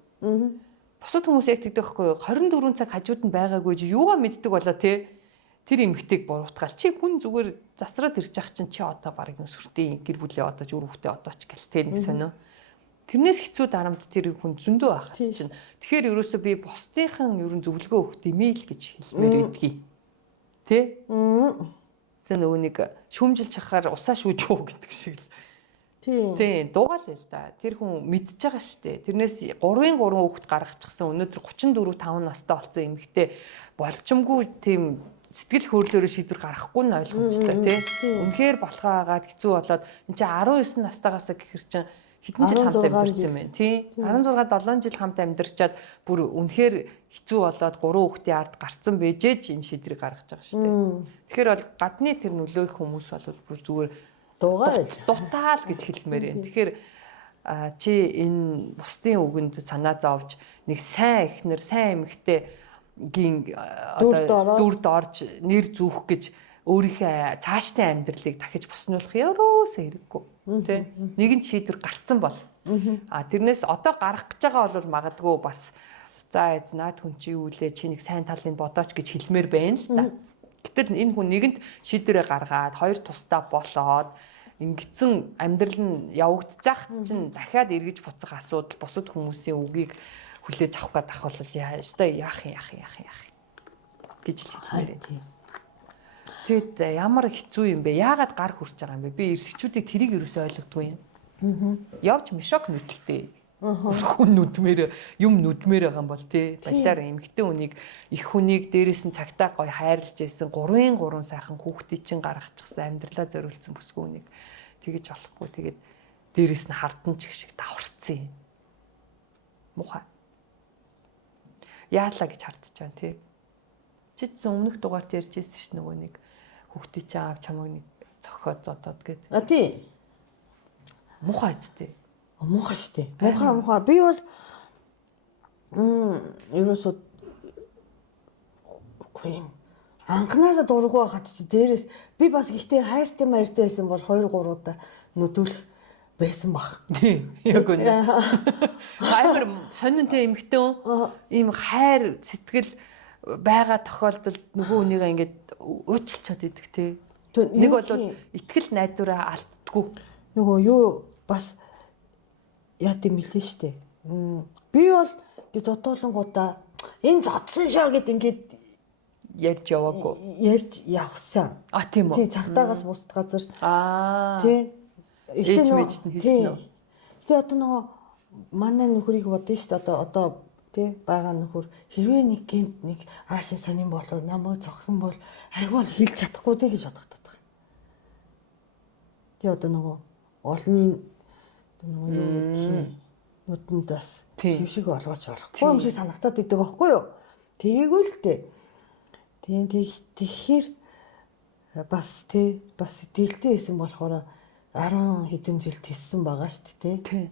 Бусад хүмүүс яг тэгдэг байхгүй юу? 24 цаг хажууд нь байгаагүй чи юугаа мэддэг болоо те. Тэр эмгтэйг буруутгаал. Чи хүн зүгээр засраад ирж ах чинь чи одоо баг юм сүртийн гэр бүлээ одоо ч үр хөвгтөө одоо ч гэл те нэг сонио. Тэрнээс хэцүү дарамт тэр хүн зөндөө байх чинь. Тэгэхээр ерөөсөө би бусдынхан ерөн зөвлөгөө өгөх димэйл гэж хэлмээр идэгий. Тэ? Тэ нөгөө нэг шүүмжилж хахаар усаа шүүж үү гэдэг шиг л. Тийм дуугаал л да. Тэр хүн мэдчихэж байгаа штэ. Тэрнээс 3-3 хүүхэд гаргачихсан. Өнөөдөр 34-5 настай болсон эмэгтэй болчимгүй тийм сэтгэл хөдлөлөөр шийдвэр гаргахгүй нь ойлгомжтой тий. Үнэхээр болохоо хагаад хэцүү болоод энэ чинь 19 настайгаас гэхэр чинь хэдэн жил хамт амьдарч юм бэ тий. 16-7 жил хамт амьдарчаад бүр үнэхээр хэцүү болоод 3 хүүхдийн ард гарцсан бэжээж энэ шийдвэрийг гаргаж байгаа штэ. Тэгэхээр бол гадны тэр нөлөөх хүмүүс бол бүр зүгээр дутаал гэж хэлмээр байна. Тэгэхээр чи энэ бусдын үгэнд санаа зовж нэг сайн ихнэр, сайн эмэгтэй гин одоо дүрд орж нэр зүүх гэж өөрийнхөө цаашдын амьдралыг дахиж буснуулах ерөөсөө хэрэггүй тий. Нэгэн шийдвэр гарцсан бол тэрнээс одоо гарах гэж байгаа бол магадгүй бас за наад хүн чи юу лээ чи нэг сайн талыг бодооч гэж хэлмээр байна л та. Гэтэл энэ хүн нэгэнд шийдвэрээ гаргаад хоёр тусдаа болоод ингэсэн амьдрал нь явагдчих чинь дахиад эргэж буцах асуудал бусад хүмүүсийн үгийг хүлээж авах гэдэг ахвал яах юм гэж хэлмээр байна. Тэгэд ямар хэцүү юм бэ? Яагаад гар хүрч байгаа юм бэ? Би эрсэгчүүдийг тэрийг ерөөсөй ойлгодгүй юм. Явж мишок нүдэлтэй. Хүн нүдмээр юм нүдмээр байгаа юм бол тий. Балиар эмхтэн хүнийг их хүнийг дээрээс нь цагтаа гоё хайрлж байсан 3-3 сайхан хүүхдийг чинь гаргачихсан амьдралаа зориулсан бүсгүй хүнийг тэгэж болохгүй. Тэгээд дээрээс нь хардсан ч их шиг давхарцсан юм. Муухай. Яалаа гэж хардж байгаа тий. Чи ч өмнөх дугаарт ярьж байсан ш нөгөө нэг хүүхдийн чинь аав чамайг нэг цохиод зодоод гээд. Тий. Муухай зү. Муухай штэ. Муухай. Би бол ерөөсөө үгүй юм. Анхнаасаа дургу байхад чи дээрээс би бас гэхдээ хайртай байсан бол 2-3 удаа нүдүүлэх байсан бах. Яг үнэ. Хайр сонинтэй эмхтэн ийм хайр сэтгэл байгаа тохиолдолд нөгөө хүнийгээ ингээд уучлцаад идэг те. Нэг бол итгэл найдвараа алддаггүй. Нөгөө юу бас яа гэм хэлээ штэ. Би бол би зодуулангуудаа энэ зодсон шаа гэд ингээд ярьж яваагүй. Ярьж явсан. Тийм үү. Тий цагтаагаас бусд газар. Тий. Ээж мэжт нь хэлсэн үү? Гэтэ одоо нөгөө манай нөхрийг бодсон штэ одоо тий байгаа нөхөр хэрвээ нэг гинт нэг аашин сонин болоод намайг зогсон бол айгуул хэлж чадахгүй тий гэж бодогдод байгаа. Тий одоо нөгөө олонний нүдэнд бас шившиг олгооч болохгүй юм шиг санагтаад идэг байхгүй юу? Тэгээгүй л дээ. Тийм тэгэхээр бас сэтгэлтэй байсан болохоор 10 хэдэн жил тиссэн байгаа шүү дээ тий.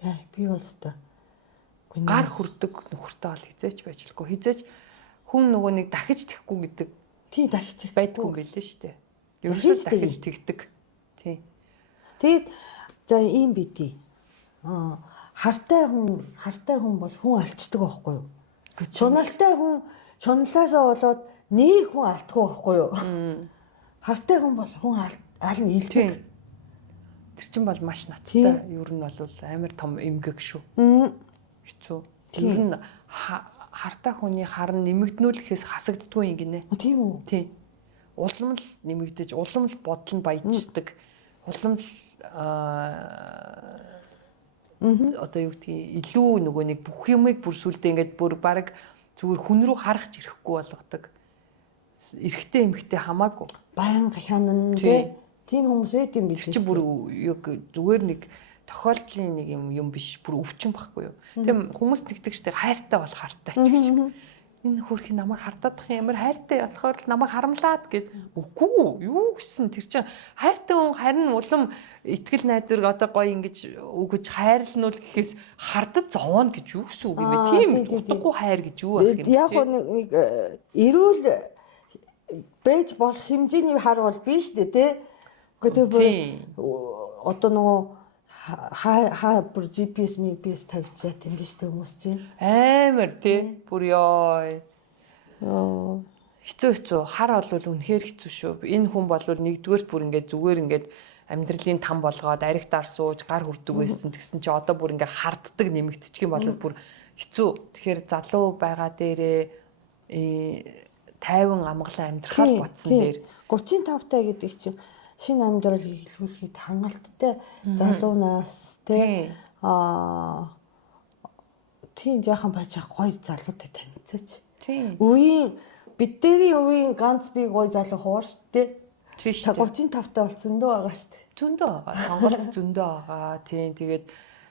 Яа би бол та гар хүрдэг нөхөртэй бол хизээч байжлахгүй. Хизээч хүн нөгөө нэг дахиж тэхгүй гэдэг тий дахиж байдгүй гэлээ шүү дээ. Ерөөсөө дахиж тэгдэг. Тий. Тэгээд за ийм битий. Хартай хүн бол хүн алчдаг байхгүй юу? Шуналтай хүн шуналаасаа болоод нэг хүн алдахгүй байхгүй юу? Хартай хүн бол хүн ална илдэг. Тэр чинь бол маш ноцтой. Ер нь бол амар том эмгэг шүү. Хэцүү. Тэр нь хартай хүний харн нэмэгднүүлэхээс хасагддгүй юм гинэ. Тийм үү? Тийм. Улам л нэмэгдэж, улам л бодол нь баяждаг. Улам л одоо юу гэдгийг илүү нөгөө нэг бүх юмыг бүр сүлдээ ингээд бүр баг зүгээр хүн рүү харах ч ирэхгүй болгодог. эрэгтэй эмэгтэй хамаагүй. Баян хянан тийм хүмүүс байт юм биш. Чи бүр зүгээр нэг тохиолдлын нэг юм биш, бүр өвчин байхгүй юу. Тэгээ хүмүүс тэгдэг штэ хайртай бол хартай ч гэж. Энэ хөрх намайг хардаад ямар хайртай болохоор л намайг харамлаад гэд. Үгүй юу гэсэн тэр чинь хайртай хүн харин улам итгэл найдвар одоо гоё ингэж өгөж хайрлнуул гэхээс хардад зовоно гэж юу гэсэн үг юм бэ? Тийм утгагүй хайр гэж юу байх юм бэ? Яг нэг эрүүл бэж болох хэмжээний хар бол биш дээ тий. Гэхдээ одоо нөгөө хаа бүр GPS тавьчихаа тийм биш дээ хүмүүс чинь. Амар тий. Бүр ёо. Хэцүү хар бол үнэхээр хэцүү шүү. Энэ хүн бол нэгдүгээр бүр ингээд зүгээр ингээд амьдралын там болгоод аригт ар сууж гар хүрдэг байсан тэгсэн чи одоо бүр ингээд харддаг нэмэгдчих юм бол бүр хэцүү. Тэгэхээр залуу байгаа дээрээ тайван амгалан амьдрахаас бодсон дээр 35 таа гэдэг чинь шинэ амьдрал эхлүүлэхэд хангалттай залуунаас тий тийм яахан байж гоё залуутай танилцаач. Тийм. Үеийн бидний үеийн ганц би гоё залуу хуур штэ. Тийш. 35 таа болсон зөндөө байгаа штэ. Зөндөө байгаа. Сонголт зөндөө байгаа. Тийм. Тэгээд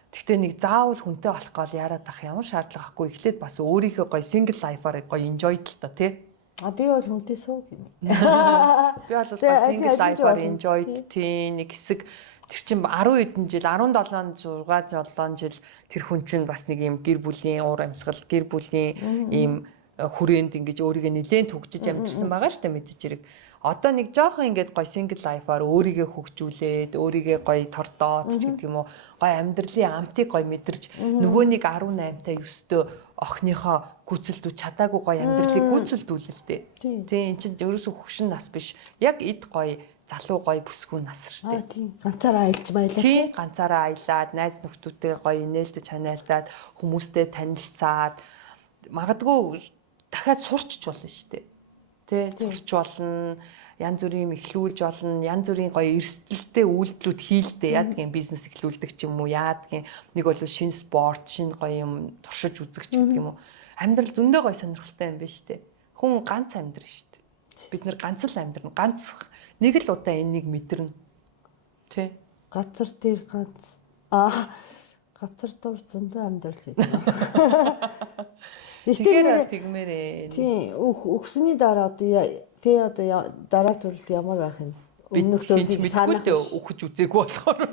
гэхдээ нэг заавал хүнтэй болох гол яарад ах ямар шаардлага ахгүй. Эхлээд бас өөрийнхөө гоё single life-аар гоё enjoy л та тий. Би бол хүнтэй сууг юм. Би бол бас single life-аар enjoy тийм нэг хэсэг тэр чин 10 хэдэн жил 17 7 жил тэр хүн чинь бас нэг юм гэр бүлийн уур амьсгал гэр бүлийн ийм хүрээнд ингэж өөрийгөө нэлээд төгжиж амьдсан байгаа шүү дээ мэдээж хэрэг. Одоо нэг жоохон ингэж гоё single life-аар өөрийгөө хөгжүүлээд өөрийгөө гоё тордоод ч гэдэг юм уу гоё амьдралын амтыг гоё мэдэрч нөгөө нэг 18 та 9-төө охиныхоо гүйцэлдүү чадаагүй гоё амьдралыг гүйцэлдүүлэлтэй. Тийм эн чинь ерөөсөө хөгшин нас биш. Яг эд гоё залуу гоё бүсгүй нас шүү дээ. Тийм. Ганцаараа аялж маялаа. Тийм ганцаараа аялаад найз нөхдөдтэй гоё инээлдэж ханиалдаад хүмүүстэй танилцаад магадгүй дахиад сурчж болно шүү дээ. Тэ сурч болно. Янз бүрийн эхлүүлж болно. Янз бүрийн гоё эрсдэлтэй үйлдэлүүд хийлдэ. Яадгийн бизнес эхлүүлдэг ч юм уу. Яадгийн нэг бол шинэ спорт, шинэ гоё юм туршиж үзэх ч гэдэг юм уу. Амьдрал зөндөө гоё сонирхолтой юм байна шүү дээ. Хүн ганц амьдрын шүү дээ. Бид нэр ганц л амьдрна. Ганц нэг л удаа энийг мэдэрнэ. Тэ? Газар дээр ганц. Газар дор зөндөө амьдрал гэдэг. Тэгэхээр пигмэрээ. Тийм өгсөний дараа одоо дараа төрөлд ямар байх юм? Өмнөх төрөлийг санах өгч үзээгүй болохоор.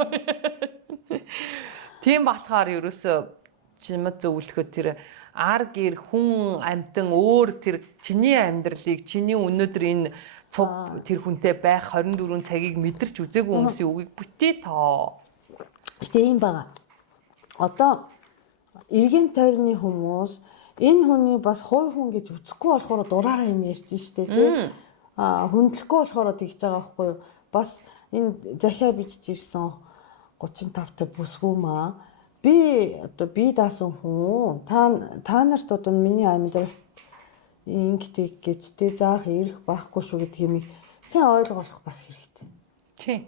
Тийм болохоор ерөөсө чимэд зөвлөхөд тэр ар гэр хүн амтан өөр тэр чиний амьдралыг чиний өнөөдөр энэ цуг тэр хүнтэй байх 24 цагийг мэдэрч үзээгүй хүмүүсийн үгийг бүтээ тоо. Гэтэ юм байгаа. Одоо эргэн тойрны хүмүүс энэ хүний бас хувь хүн гэж үзэхгүй болохоор дураараа юм ярьж штэ тий. Хүндлэхгүй болохоор тэгж байгаа байхгүй юу? Бас энэ захиа бичиж ирсэн 35 та бүсгүй маа. Би даасан хүн. Та нарт одоо миний амьдрал ингэдэг гэж тий заах ирэх байхгүй шүү гэдэг юмыг сайн ойлгох бас хэрэгтэй. Тий.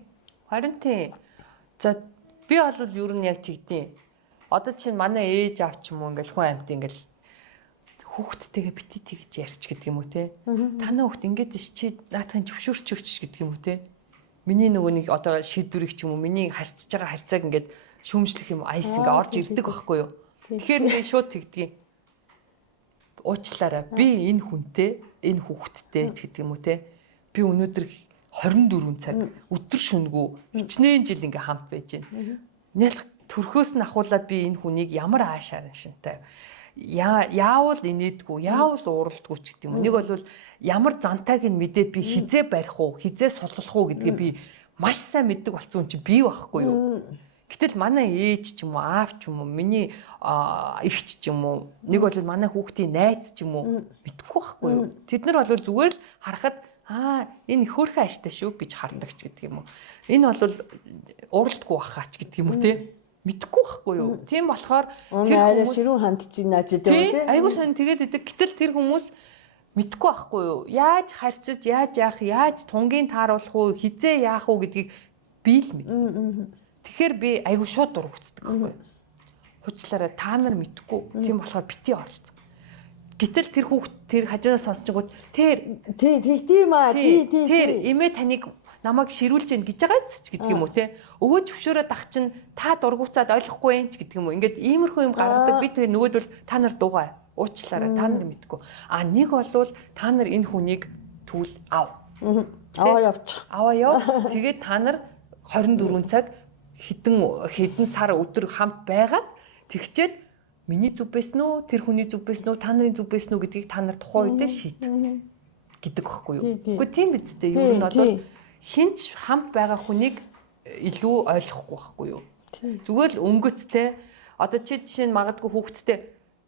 Харин тий. За би бол ер нь яг тэгдэв. Одоо чинь манай ээж аав ч юм уу ингээл хүн амьд ингээл хүүхдтэйгээ бити тэгж ярьч гэдэг юм уу те. Танаа хүүхд ингээд чи наадахын зөвшөөрч өгч гэдэг юм уу те. Миний нөгөө нэг одоо шийдвэрийг ч юм уу миний харьцаж байгаа харьцааг ингээд шүүмжлэх юм айс ингээ орж ирдэг байхгүй юу. Тэгэхээр би шууд тэгдгийг. Уучлаарай. Би энэ хүнтэй, энэ хүүхдтэй ч гэдэг юм уу те. Би өнөөдөр 24 цаг өдөр шөнөгүй хичнээн жил ингээ хамт байж байна. Нэлх төрхөөс нь ахуулаад би энэ хүнийг ямар аашаар шинтэй яавал инээдгүй, яавал ууралдгүй ч гэдэг юм. Нэг бол ямар зантайг нь мэдээд би хизээ барих уу, хизээ суллах уу гэдгээ би маш сайн мэддэг болсон юм чи би байхгүй юу. Гэтэл манай ээж ч юм уу, аав ч юм уу, миний эгч ч юм уу, нэг бол манай хүүхдийн найз ч юм уу мэдхгүй байхгүй юу. Тэд нар бол зүгээр л харахад энэ хөөрхөн ааштай шүү гэж хардаг ч гэдэг юм уу. Энэ бол ууралдгүй бахаач гэдэг юм уу те. Мэдхгүй байхгүй юу. Тийм болохоор тэр хүмүүс ширүүн хандж байна ч гэдэг үү те. Айгуу сон тэгээд идэг. Гэтэл тэр хүмүүс мэдхгүй байхгүй юу. Яаж харьцаж, яаж яах, яаж тунгийн тааруулах уу, хизээ яах уу гэдгийг би л мэднэ. Тэгэхээр би айгуу шууд дургуцдаг байхгүй юу. Хучлаараа та нар мэдхгүй. Тийм болохоор бити оролцоо. Гэтэл тэр хүүхд тэр хажуунаас сонсчгууд тэр тийм аа тэр эмээ таныг намайг ширүүлж гин гэж байгаа ч гэдэг юм уу те. Өвөө зөвшөөрөө дах чинь та дургуцаад ойлгохгүй юм ч гэдэг юм уу. Ингээд иймэрхүү юм гаргадаг. Би тэр нөгөөдөл та нар дуугаа уучлаарай. Та нар мэдгүй. А нэг болвол та нар энэ хүнийг түүл ав. Аваа явчих. Аваа яв. Тэгээд та нар 24 цаг хэдэн сар өдөр хамт байгаад тэгчээд миний зүв байсан уу, тэр хүний зүв байсан уу, та нарын зүв байсан уу гэдгийг та нар тухайн үедээ шийдэх гэдэг байхгүй юу? Гэхдээ тийм биз дээ. Юу нь бол хинч хамт байгаа хүнийг илүү ойлгохгүй байхгүй юу? Зүгээр л өнгөцтэй одоо чи жишээ нь магадгүй хүүхдтэй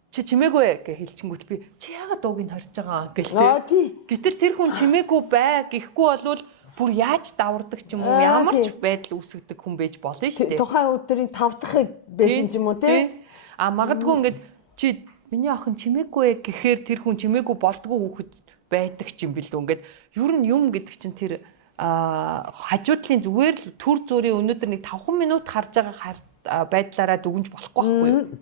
чи чимээгүй гэж хэлчихэнгүүт би чи яагаад дууг нь хорж байгаа гэлтэй. Гэтэл тэр хүн чимээгүй бай гэхгүй болвол бүр яаж давардаг ч юм уу ямар ч байдал үүсгдэг хүн байж болно шүү дээ. Тухайн өдрийн 5 дахь байсан ч юм уу тий. А магадгүй ингээд чи миний охин чимээгүй гэхээр тэр хүн чимээгүй болдгоо хүүхэд байдаг ч юм билүү. Ингээд ер нь юм гэдэг чинь тэр хажуудлын зүгээр л төр зүрийн өнөөдөр нэг 5 минут харж байгаа байдлаараа дүгнж болохгүй байхгүй юу?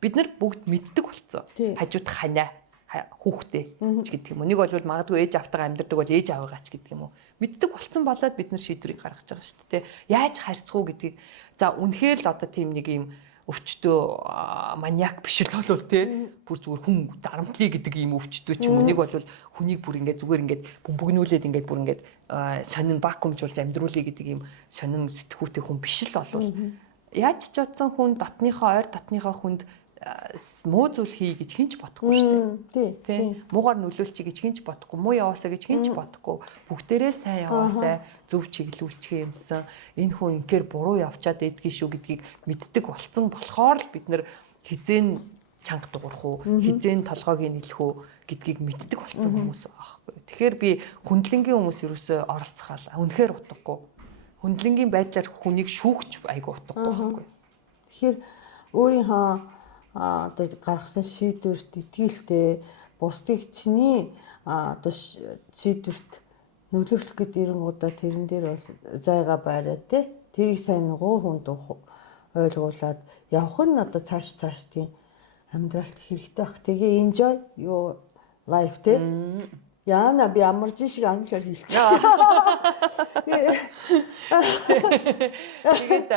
Бид нар бүгд мэддэг болцсон. Хажууд ханаа хүүхдээ ч гэдэг юм уу. Нэг бол магадгүй ээж автайгаа амьдардаг бол ээж аваагаа ч гэдэг юм уу. Мэддэг болцсон болоод бид нар шийдвэрийг гаргаж байгаа шүү дээ. Яаж харьцах уу гэдгийг. За үнэхээр л одоо тийм нэг юм өвчтөө маниак биш л болвол те бүр зүгээр хүн дарамтлаа гэдэг юм өвчтөө ч юм уу. Нэг бол хүнийг бүр ингээд зүгээр ингээд бөмбөгнүүлээд ингээд бүр ингээд сонин вакуумжуулж амьдруулъя гэдэг юм сонин сэтгүүтэй хүн биш л болвол яаж ч бодсон хүн ойр дотныхоо хүнд муу зүйл хий гэж хинч бодохгүй шүү дээ. Тий. Муугаар нөлөөлчих гэж хинч бодохгүй, муу яваасаа гэж хинч бодохгүй. Бүгдээрээ л сайн яваасаа, зөв чиглүүлчих юмсан. Энэ хүн инхээр буруу явчаад идэгэн шүү гэдгийг мэддэг болцсон болохоор л бид нар хизээн чанга дуурах уу, хизээн толгойг нийлэх үү гэдгийг мэддэг болцсон хүмүүс аахгүй. Тэгэхээр би хүндлэнгийн хүмүүс ерөөсөө оролцохаал. Үнэхээр утгагүй. Хүндлэнгийн байдлаар хүнийг шүүгч айгу утгагүй байхгүй. Тэгэхээр өөрийнхөө одоо гаргасан шийдвэрт итгэлтэй бусдыг чиний одоо шийдвэрт нөлөөлөх гэдэг ирэнгуудаа тэрэн дээр бол зайгаа байраа те тэрийг сайн нөгөө хүнд ойлгуулад явах нь одоо цааш тийм амьдралт хэрэгтэй бах. Тэгээ enjoy your life те яана би амарч шиг англиар хэлчихсэн. Тэгээд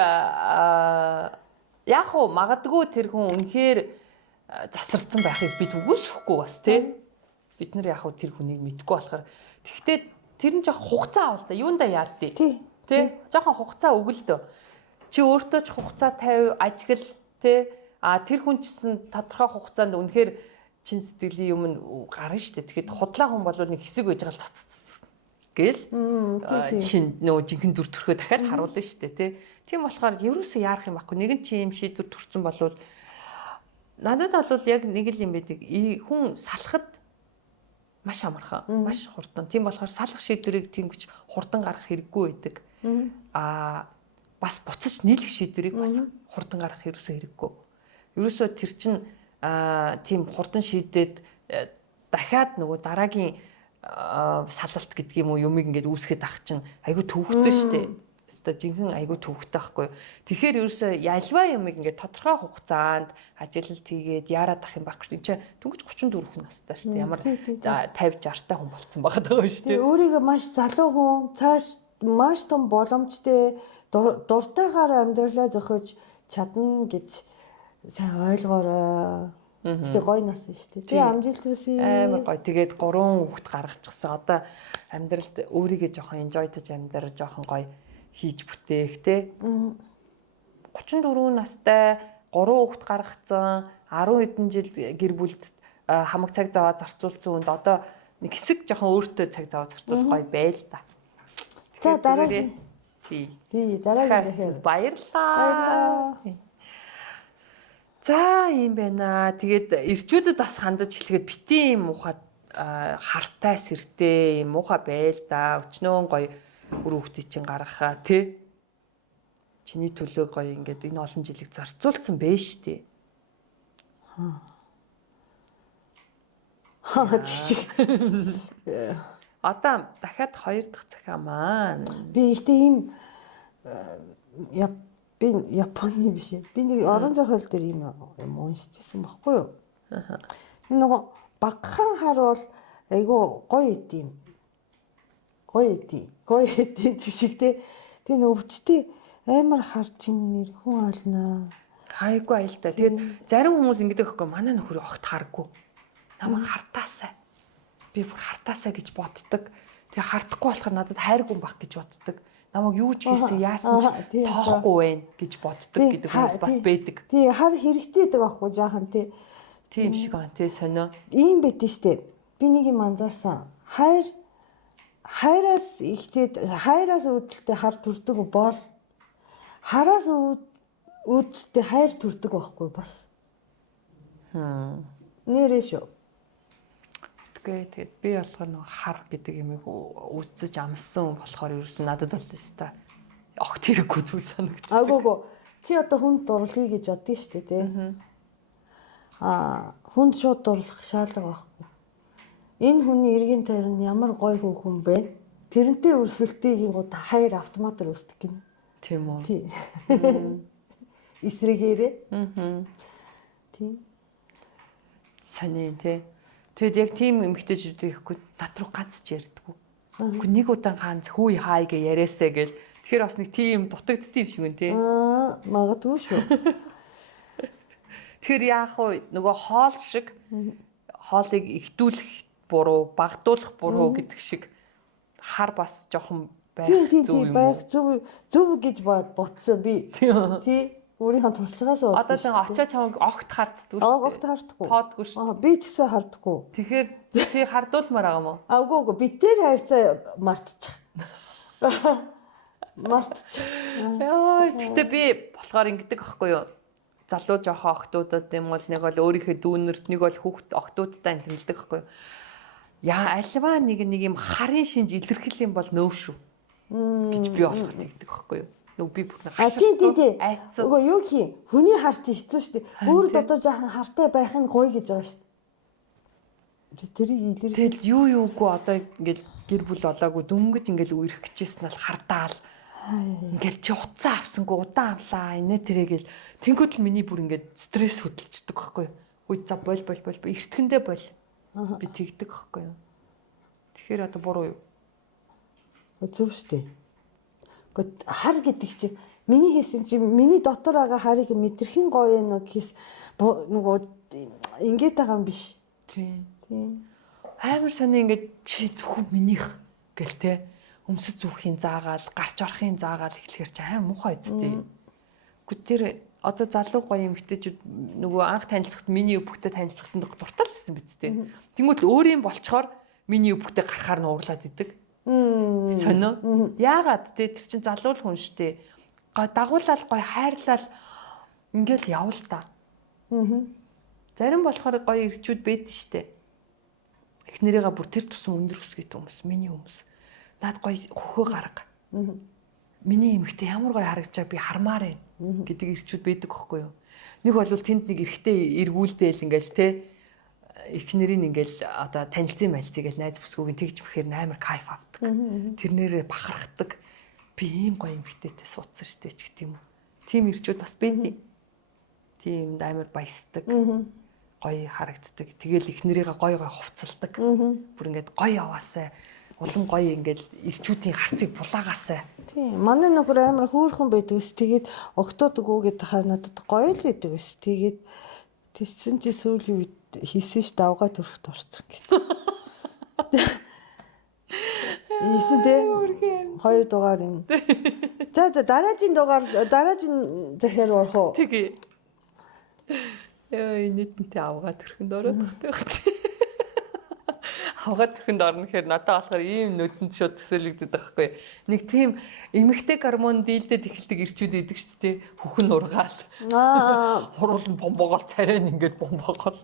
яг уу магадгүй тэр хүн үнэхээр засарцсан байхыг бид үгүйсэхгүй бас тий. Бид нар яг уу тэр хүнийг мэдгүй болохоор тэгвэл тэр нь жоох хугацаа авал да юунда яардыг тий. Жохон хугацаа өгөл дөө. Чи өөртөө ч хугацаа тавь ажигл тий. Тэр хүн чсэн тодорхой хугацаанд үнэхээр чин сэтгэлийн юм гарна шүү дээ. Тэгэхэд худлаа хүн бол нэг хэсэг байж байгаа л гэл чин нөө жинхэнэ дүр төрхөө дахиад харуулна шүү дээ тий. Тийм болохоор ерөөсөө яарах юм байхгүй. Нэгэн чи юм шийдвэр төрсөн болвол надад бол яг нэг л юм байдаг. Хүн салахад маш амархан, маш хурдан. Тийм болохоор салах шийдвэрийг тэнгуч хурдан гаргах хэрэггүй байдаг. Бас буцаж нийлэх шийдвэрийг бас хурдан гаргах ерөөсөө хэрэггүй. Ерөөсөө тэр чин тийм хурдан шийдээд дахиад нөгөө дараагийн салалт гэдэг юм уу юмыг ингээд үүсгэхэд ах чинь айгүй төвөгтэй шүү дээ. Өстой жинхэнэ айгүй төвөгтэй байхгүй. Тэгэхээр ерөөсөө ялваа юмыг ингээд тодорхой хугацаанд ажилт хийгээд яарад ах юм байхгүй шүү. Энд чинь дөнгөж 34 хүн настай шүү дээ. Ямар 50 60 та хүн болцсон байгаа даа шүү дээ. Өөрийгөө маш залуу хүн цааш маш том боломжтой дуртайгаар амьдралаа зохиож чадна гэж сайн ойлгоорой. Гэтэ гоё нас шүү дээ. Тэгээ амжилт хүсье. Амар гоё. Тэгээд 3 хүүхэд гаргачихсан. Одоо амьдралд өөрийгөө жоохон enjoy-дож амьдрал жоохон гоё хийж бүтээх те 34 настай 3 хүүхэд гаргацсан 10 хэдэн жил гэр бүлд хамаг цаг зав зарцуулсан хүнд одоо нэг хэсэг жоохон өөртөө цаг зав зарцуулах гоё байл та. За дараагийн дараагийн баярлалаа. За юм байна. Тэгээд ирчүүдэд бас хандаж хэлэхэд битэн муухай хартай сэртэй муухай байл да. Өчнөө гоё бүр хүүхдийг чинь гаргахаа тий. Чиний төлөө гоё ингээд энэ олон жилиг зарцуулсан бэ штий. Жишг. Одоо дахиад 2 дахь захиа маань. Би ихтэй ийм би Японы биш. Би нэг орон зохиол дээр ийм юм уншижсэн баггүй юу? Энэ нөгөө багахан хар бол айгу гоё идэм. Гоё идэм шиг те. Тэгээ өвчтэй амар хар чинь нэр хүн олноо. Хайгуу аял та. Тэгээд зарим хүмүүс ингэдэг байхгүй манай нөхөр огт хараггүй. Намайг хартаасаа. Би бүр хартаасаа гэж боддог. Тэгээ хардахгүй болохоор надад хайргүй байх гэж боддог. Намайг юу ч хийсэн яасан ч тоохгүй байна гэж боддог гэдэг хүмүүс бас байдаг. Тий хар хэрэгтэй гэдэг байхгүй жаахан тий. Тийм шиг байна тий сонио. Ийм байдэн штэ. Би нэг юм анзаарсан. Хайраас үүдэлтэй хар төрдөг бол хараас үүдэлтэй хайр төрдөг байхгүй бас. Нэрээ шүү. Тэгээд би болохоор нэг хар гэдэг юмыг үүсэж амссан болохоор ерөөсөн надад бол шүү дээ. Огт хэрэггүй зүйл санагдав. Агуугүй. Чи одоо хүнд дурлая гэж боддоо штэ тий. Хүнд шууд дурлах шаардлага байхгүй. Энэ хүний эргэн тойрон ямар гоё хүүхэн бэ? Тэрнтэй өрсөлдөөгийн гоо хайр автоматар үүсдэг гинэ. Тийм үү? Тий. Эсрэгээрээ. Тий. Саний тий. Тэгэд яг тийм эмгтээчүүд ихгүй над руу ганц ч ярьдаггүй. Үгүй нэг удаа ганц хөөе хай гэ яриасаа гэл. Тэгэхээр бас нэг тийм дутагддаг юм шиг үн тий. Магадгүй шүү. Тэгэхээр яах вэ? Нөгөө хоол шиг хоолыг ихтүүлэх буруу, багдуулах буруу гэдэг шиг хар бас жоохон байх зөв юм. Байх зөв гэж бодсон би. Тий. Өөрийнхөө туршлагаас одоо тэг очоо чамайг огт харддаг шүү. Огт хардахгүй. Тоодгүй шүү. Би ч гэсэн хардахгүй. Тэгэхээр чи хардуулмаар байгаа мó? Үгүй би тэр хайрцаа мартчих. Яа, гэтээ би болохоор ингэдэг аахгүй юу? Залуу жоохон охтуудад юм бол нэг бол өөрийнхөө дүүнерт, нэг бол хүүхд охтуудтай тэмэлдэг аахгүй юу? Яа, альва нэг юм харын шинж илэрхийл юм бол нөөв шүү. Гэж би болохоор тэгдэг аахгүй юу? Нүг би бүх хашаа. Айцсан. Үгүй юу хий? Хүний хар чи хэцүү шүү дээ. Өөр дотор жаахан хартай байх нь гоё гэж байгаа шүү дээ. Тэрийг илэрхийлэх. Тэгэл юугүй одоо ингээл гэр бүл олоогүй дөнгөж ингээл үерх гэжсэн нь хардаал. Ингээл чи уцаа авсангүй удаан авлаа. Инээ тэрэгэл тэнгууд л миний бүр ингээд стресс хөдөлждөг байхгүй юу? Үй за бол эртгэндээ бол. Би тэгдэг байхгүй юу? Тэгэхээр одоо буруу юу? Зөв шүү дээ. Гэхдээ хар гэдэг чинь миний хийсэн чинь миний дотор байгаа харыг мэдэрхэн гоё нэг хийс нөгөө ингээд байгаа юм биш. Тийм. Амар сони ингээд чи зөвхөн минийх гэл те өмсөж зүвхийн заагаал гарч орохын заагаал эхлэхэр чи амар муухай эзтэй. Гэхдээ тэр одоо залуу гоё эмэгтэйчүүд нөгөө анх танилцахад миний өвгтэй танилцахад дуртай л байсан биз дээ. Тэнгүүт өөрийн болчхоор миний өвгтэй гарахаар нь уурлаад идэг. Сонио. Яагаад те тэр чин залуу хүн штэ. Дагуулаад гоё хайрлал ингээл явал та. Зарим болохоор гоё ирчүүд байд штэ. Эхнэрийгээ бүр тэр тусам өндөр өсгийт хүмүүс, миний хүмүүс. Наад гоё хөхөө гарга. Миний эмэгтэй ямар гоё харагдчаа би хармаар байна гэдэг ирчүүд байдаг байхгүй юу? Нэг бол тэнд нэг эрэгтэй эргүүлдээл ингээл те эхнэрийн ингээл одоо танилцсан мэлцээ гэл найз бүсгүйг тэгж бэхээр амар кайф авдаг. Тэрнэрээ бахархдаг. Би ийм гоё эмэгтэйтэй суудсан штэ ч гэх юм уу. Тим ирчүүд бас байдیں۔ Тийм амар баясдаг. Гоё харагддаг. Тэгэл эхнэрийгээ гоё хувцалдаг. Бүр ингээд гоё яваасаа улан гоё ингээд ирчүүдийн харцыг булаагаасаа. Тийм. Манай нөхөр амар хөөрхөн байдаг ус. Тэгээд октод өгөөгээд хаа надад гоё л байдаг ус. Тэгээд тэссэн чи сүүлийн үед хийсэн ш давгаа төрөх дурцсан гэдэг. Ийсэн дээ. Хоёр дугаар юм. За дараагийн захиар орох уу? Тэгээ. Яа, нийтнтэй авгаа төрхөнд ороод тахтай. Авгаа төрхөнд орно гэхээр надад болохоор ийм нүдэнд шууд төсөөлөгдөд байгаа байхгүй. Нэг тийм эмэгтэй гормон дийлдэд эхэлдэг ирчүүд идэг шүү дээ. Хөхн ургаал. Хуруулн бомбогоол царайн ингээд бомбогоол.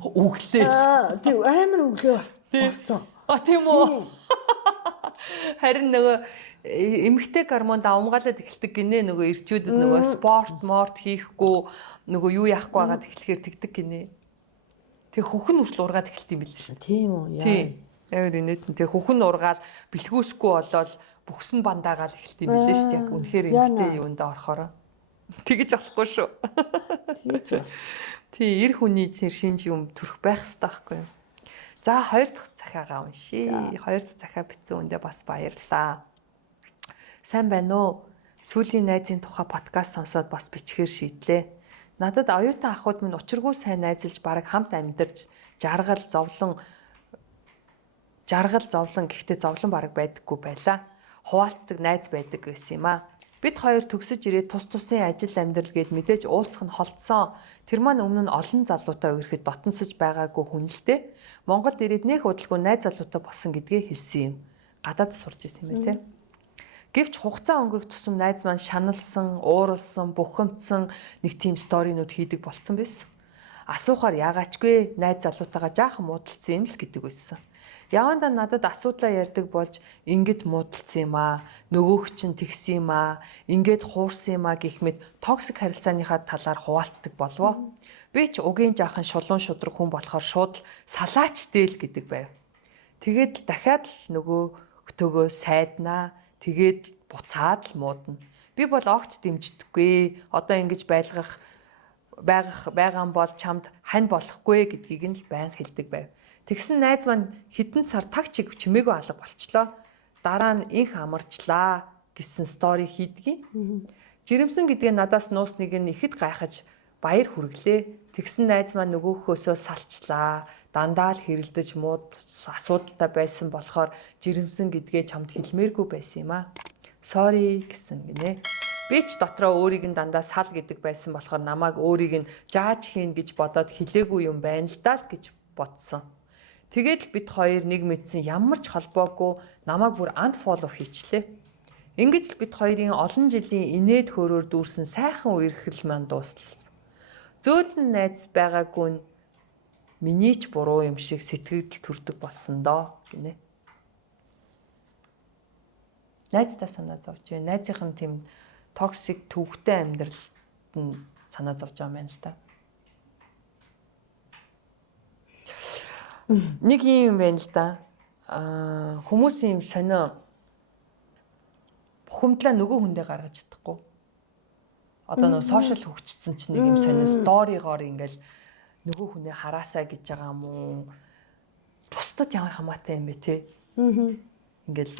Үглээ. Тийм амар үглээ болцсон. Тийм үү. Харин нөгөө эмэгтэй гормонд авмгаалаад эхэлдэг гинэ нөгөө ирчүүдэд нөгөө спорт морт хийхгүй нөгөө юу яахгүй байгаад эхлэхээр тэгдэг гинэ. Тэг хөхн хүртэл ургаад эхэлт юм бэл шүү. Тийм үү яа. Тийм. Яг үнэт нь тэг хөхн ургаал бэлгүүсгүй болоод бүхсэн бандаагаал эхэлт юм билээ шүү. Яг үнэхээр эмэгтэй юундаа орохороо. Тэгэж болохгүй шүү. Тэгэж. Тий, эр хүний шинж юм төрөх байх хэрэгтэй байхгүй юу? За 2 дахь захиагаа уншия. 2 дахь захиа бичсэн үндэ бас баярлаа. Сайн байна уу? Сүүлийн найзын тухай подкаст сонсоод бас бичгээр шийдлээ. Надад оюутан ахуйд минь учиргүй сайн найзалж бараг хамт амьдарч жаргал зовлон гэхдээ зовлон бараг байдаггүй байлаа. Хуваалцдаг найз байдаг байсан юм аа. Бид хоёр төгсөж ирээд тус тусын ажил амьдрал гээд мэдээж уулзах нь холдсон. Тэр маань өмнө нь олон залуутай үерхэд дотносож байгаагүй хүн л дээ. Монголд ирээд нэх удалгүй найз залуутай болсон гэдгээ хэлсэн юм. Гадаад сурч ирсэн юм те. Гэвч хугацаа өнгөрөх тусам найз маань шаналсан, ууралсан, бухимдсан нэг тийм сторинууд хийдэг болцсон байсан. Асуухаар яагаачгүй найз залуутайгаа жаахан муудалцсан юм л гэдэг байсан. Явандаа надад асуудлаа ярьдаг болж ингээд муудалцсан юм аа, нөгөөх чинь тэгсэн юм аа, ингээд хуурсан юм аа гэх мэт токсик харилцааныхаа талаар хуваалцдаг болвоо. Би ч угийн жаахан шулуун шудраг хүн болохоор шууд салаачтэй л гэдэг байв. Тэгээд дахиад л нөгөөгтөөгөө сайднаа, тэгээд буцаад л муудна. Би бол огт дэмждэггүй. Одоо ингэж байгаа бол чамд хань болохгүй гэдгийг нь л байн хэлдэг байв. Тэгсэн найз маань хэдэн сар таг чиг чимээгүй алга болчлоо. Дараа нь инх амарчлаа гэсэн стори хийдгийг. Жирэмсэн гэдгээ надаас нуусныг нь ихэд гайхаж баяр хүргэлээ. Тэгсэн найз маань нөгөөхөөсөө салчлаа. Дандаа л хэрэлдэж мууд асуудалтай байсан болохоор жирэмсэн гэдгээ чамд хэлмээргүй байсан юм аа. Sorry гэсэн гинэ. Би ч дотроо өөрийг нь дандаа сал гэдэг байсан болохоор намайг өөрийг нь жааж хийн гэж бодоод хэлээгүй юм байна л даа л гэж бодсон. Тэгээд л бид хоёр нэг мэдсэн ямар ч холбоогүй намайг бүр unfollow хийчлээ. Ингэж л бид хоёрын олон жилийн инээд хөөрөөр дүүрсэн сайхан үерхэл маань дууссан. Зөөлөн найз байгаагүй нь миний ч буруу юм шиг сэтгэл төрдөг болсон доо гинэ. Найзтай санаа зовж байна. Найзынхын тийм токсик төвөгтэй амьдралд нь санаа зовж байгаа юм байна л та. Нэг юм байна л да. Хүмүүсийн юм сонио бухимдлаа нөгөө хүндээ гаргаж чадахгүй. Одоо нөгөө сошиал хөгжсөн чинь нэг юм сонио сторигоор ингээл нөгөө хүнээ хараасаа гэж байгаа юм уу? Бусдад ямар хамаатай юм бэ те? Ингээл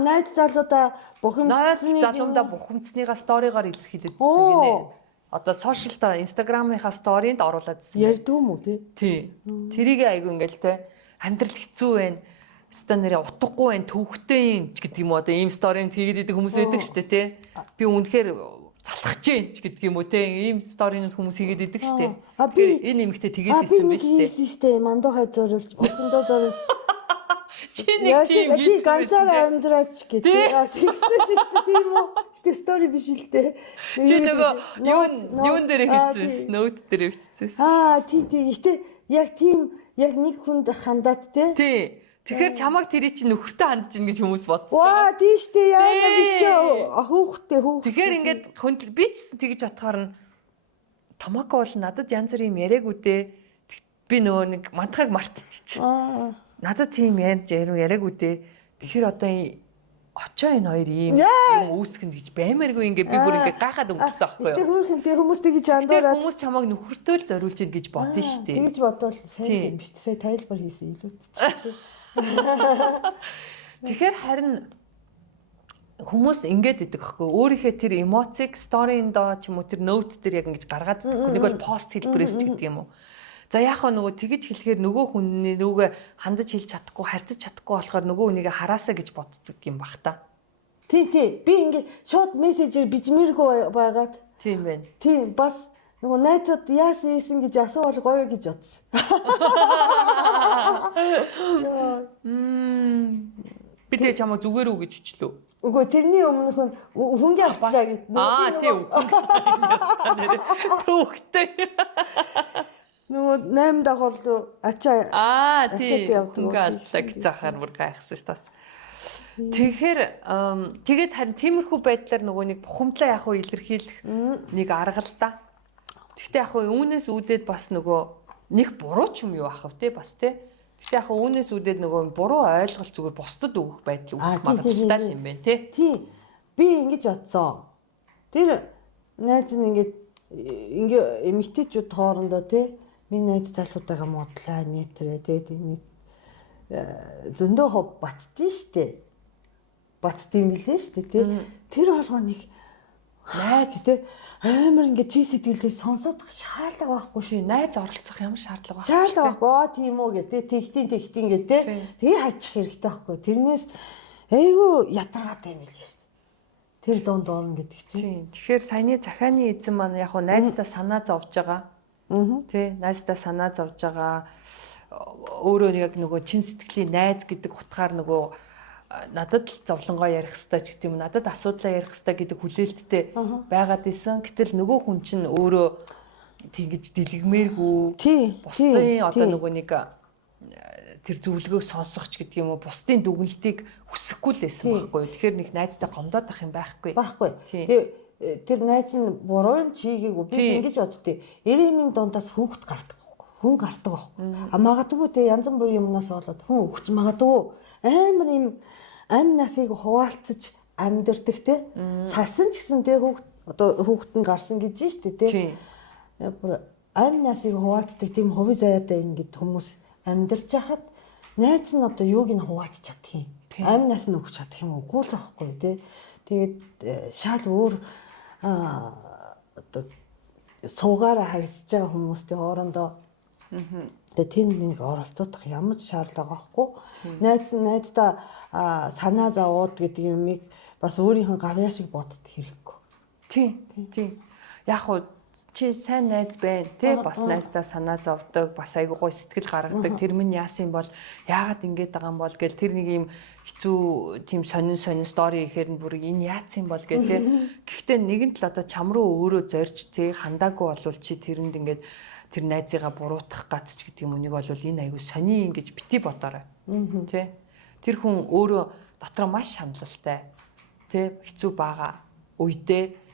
найз залуудаа залуумдаа бухимдсныгаа сторигоор илэрхийлээд гэсэн гинэ. Одоо сошиалда инстаграмынхаа сторинд оруулаад ирсэн. Ярдгүй юм уу тий? Тэрийг айгу ингээл те амьдрал хэцүү байна. Ста нэрээ утгагүй байна, төвхтэй юм ч гэдэг юм уу. Одоо ийм сторинд хийгээд идэг хүмүүс байдаг штэ те. Би үнэхээр залхаж जैन ч гэдэг юм уу те. Ийм сторинууд хүмүүс хийгээд идэг штэ. Би энэ нэмэгтэй тэгээд ирсэн биш штэ. Хийсэн штэ. Мандухай зориулж, бохондоо зориулж. Чи нэг тийм хийсэн. Ганцаараа амьдраач гэдэг. Тэгсэн тийм үү? Гэтэ стори биш л дээ. Чи нөгөө юун дээр хийсэн? Ноут дээр бичсэн. Тий. Гэтэ яг нэг хүнд хандаад те. Тий. Тэгэхээр чамайг тэрий чи нөхөртөө хандж ийн гэж хүмүүс бодсон. Ваа, тийш дээ яа биш үү? Хүүхдээ. Тэгэхээр ингээд хөндлө би ч тэгж бодохоор нь Томако бол надад янз бүрийн яриаг үдээ. Би нөгөө нэг мантахыг мартчих. Надад тийм яриаг үдээ. Тэгэхээр одоо очоо энэ хоёр ийм юм үүсгэн гэж баймааргүй ингээд би бүр ингээд гайхаад өнгөрсөн аахгүй юу. Тэр хүүхэн хүмүүс тэгж андуураад хүмүүс чамайг нөхөртөө л зориулж ийн гэж бодсон шүү дээ. Тэгж бодвол сайн юм биш. Сая тайлбар хийсэн илүүдчих. Тэгэхээр харин хүмүүс ингэж идэг аахгүй өөрийнхөө тэр эмоциг сториндоо ч юм уу тэр ноут дээр яг ингэж гаргаад нэг бол пост хэлбэрээр ч гэдэг юм уу. За яг хаа нөгөө тэгж хэлэхээр нөгөө хүний нүгэ хандаж хэлж чадахгүй харьцаж чадахгүй болохоор нөгөө хүнийг хараасаа гэж боддог юм бах та. Тий. Би ингэ шууд мессежээр бижмэргүй байгаад. Тийм байна. Тийм бас нөгөө найзууд яасан гэж асуувал гоё гэж бодсон. Би тэг чамаа зүгээр үү гэж хүчлээ. Үгүй тэрний өмнөх нь хүнгийн автлаа гэдэг. Тийм. Төвхтэй. Нөгөө 8 дагуулуу ачаа. Тийм. Түнгээ аллаа гэж захаар бүр гайхсан ш тас. Тэгэхээр тэгээд харин тиймэрхүү байдлаар нөгөө нэг бухимдлаа яг уу илэрхийлэх нэг арга л да. Гэхдээ яг уу үүнээс үүдээд бас нөгөө нэг буруу ч юм юу ах вэ бас те. Гэхдээ яг үүнээс үүдээд нөгөө буруу ойлголт зүгээр бусдад өгөх байдал үүсэх магадлалтай юм байна те. Тий. Би ингэж бодсон. Тэр найз нь ингэж ингээ эмэгтэйчүүд хоорондоо тий миний найз залуутайгаа модлаа нийтрээ тий нэг зөндөө хов баттдээ штэ. Баттдсан билээ штэ тий. Тэр болгоныг найз тий амар ингээ чи сэтгэлдээ сонсоод шаардлага байхгүй ши найз оролцох ямар шаардлага байна. Шаардлага байхгүй тийм үү гэдэг тэгтийн гэдэг тэгээ хайчих хэрэгтэй байхгүй. Тэрнээс айгүй ядаргаад юм билээ штэ. Тэр донд орно гэдэг чинь. Тийм. Тэгэхээр саяны захааны эзэн маань яг хуу найздаа санаа зовж байгаа. Тий, найздаа санаа зовж байгаа. Өөрөө яг нөгөө чин сэтгэлийн найз гэдэг утгаар нөгөө надад л зовлонгоо ярих хэрэгтэй ч гэдэг юм. Надад асуудлаа ярих хэрэгтэй гэдэг хүлээлттэй байгаад исэн. Гэтэл нөгөө хүн чинь өөрөө тэгж дэлгмээргүй. Бусдын одоо нөгөө нэг тэр зөвлөгөөг сонсох ч гэдэг юм уу, бусдын дүгнэлтийг хүсэхгүй л байсан байхгүй юу. Тэгэхээр нэг найзтай гомдоод ах юм байхгүй. Тэгээ тэр найз нь буруу юм чийгээгүй. Би ингэж боддتي. 90-ийн дундаас хүүхэд гардаг байхгүй. Хүн гардаг байхгүй. А магадгүй те янз бүрийн юмнаас болоод хүн өгч магадгүй амар юм амь насыг хуваалцаж амьдэрдэг те. Салсан ч гэсэн те хүүхэд одоо хүүхэд нь гарсан гэж штэ те. Амь насыг хуваалцдаг тийм хувийн заяатай ингэдэг хүмүүс амьдарч хахад найз нь одоо юуг нь хувааж чадах юм. Амь нас нь өгч чадах юм уу? Үгүй л байхгүй те. Тэгээд шал өөр одоо суугаараа харьцаж байгаа хүмүүстэй хоорондоо тэгээд тийм нэг оролцоох ямар ч шаардлага байхгүй. Найздаа санаа зовоод гэдэг юмыг бас өөрийнхөө гавьяа шиг бодод хэрэггүй. Тийм. Яг хуу чи сайн найз байна тий бас найздаа санаа зовдөг бас айгуу гой сэтгэл гаргадаг тэр минь яасан бол яагаад ингэж байгаа юм бол гэл тэр нэг юм хэцүү тийм сонин стори ихээр нь бүр энэ яасан бол гэл тий гэхдээ нэгэн тал одоо чам руу өөрөө зорж тий хандаагүй болвол чи тэрэнд ингээд тэр найзыгаа буруутгах гац ч гэдэг юм үнийг бол энэ айгуу сони ингэж бити бодоорой тий тэр хүн өөрөө дотроо маш хандлалтай тий хэцүү байгаа үедээ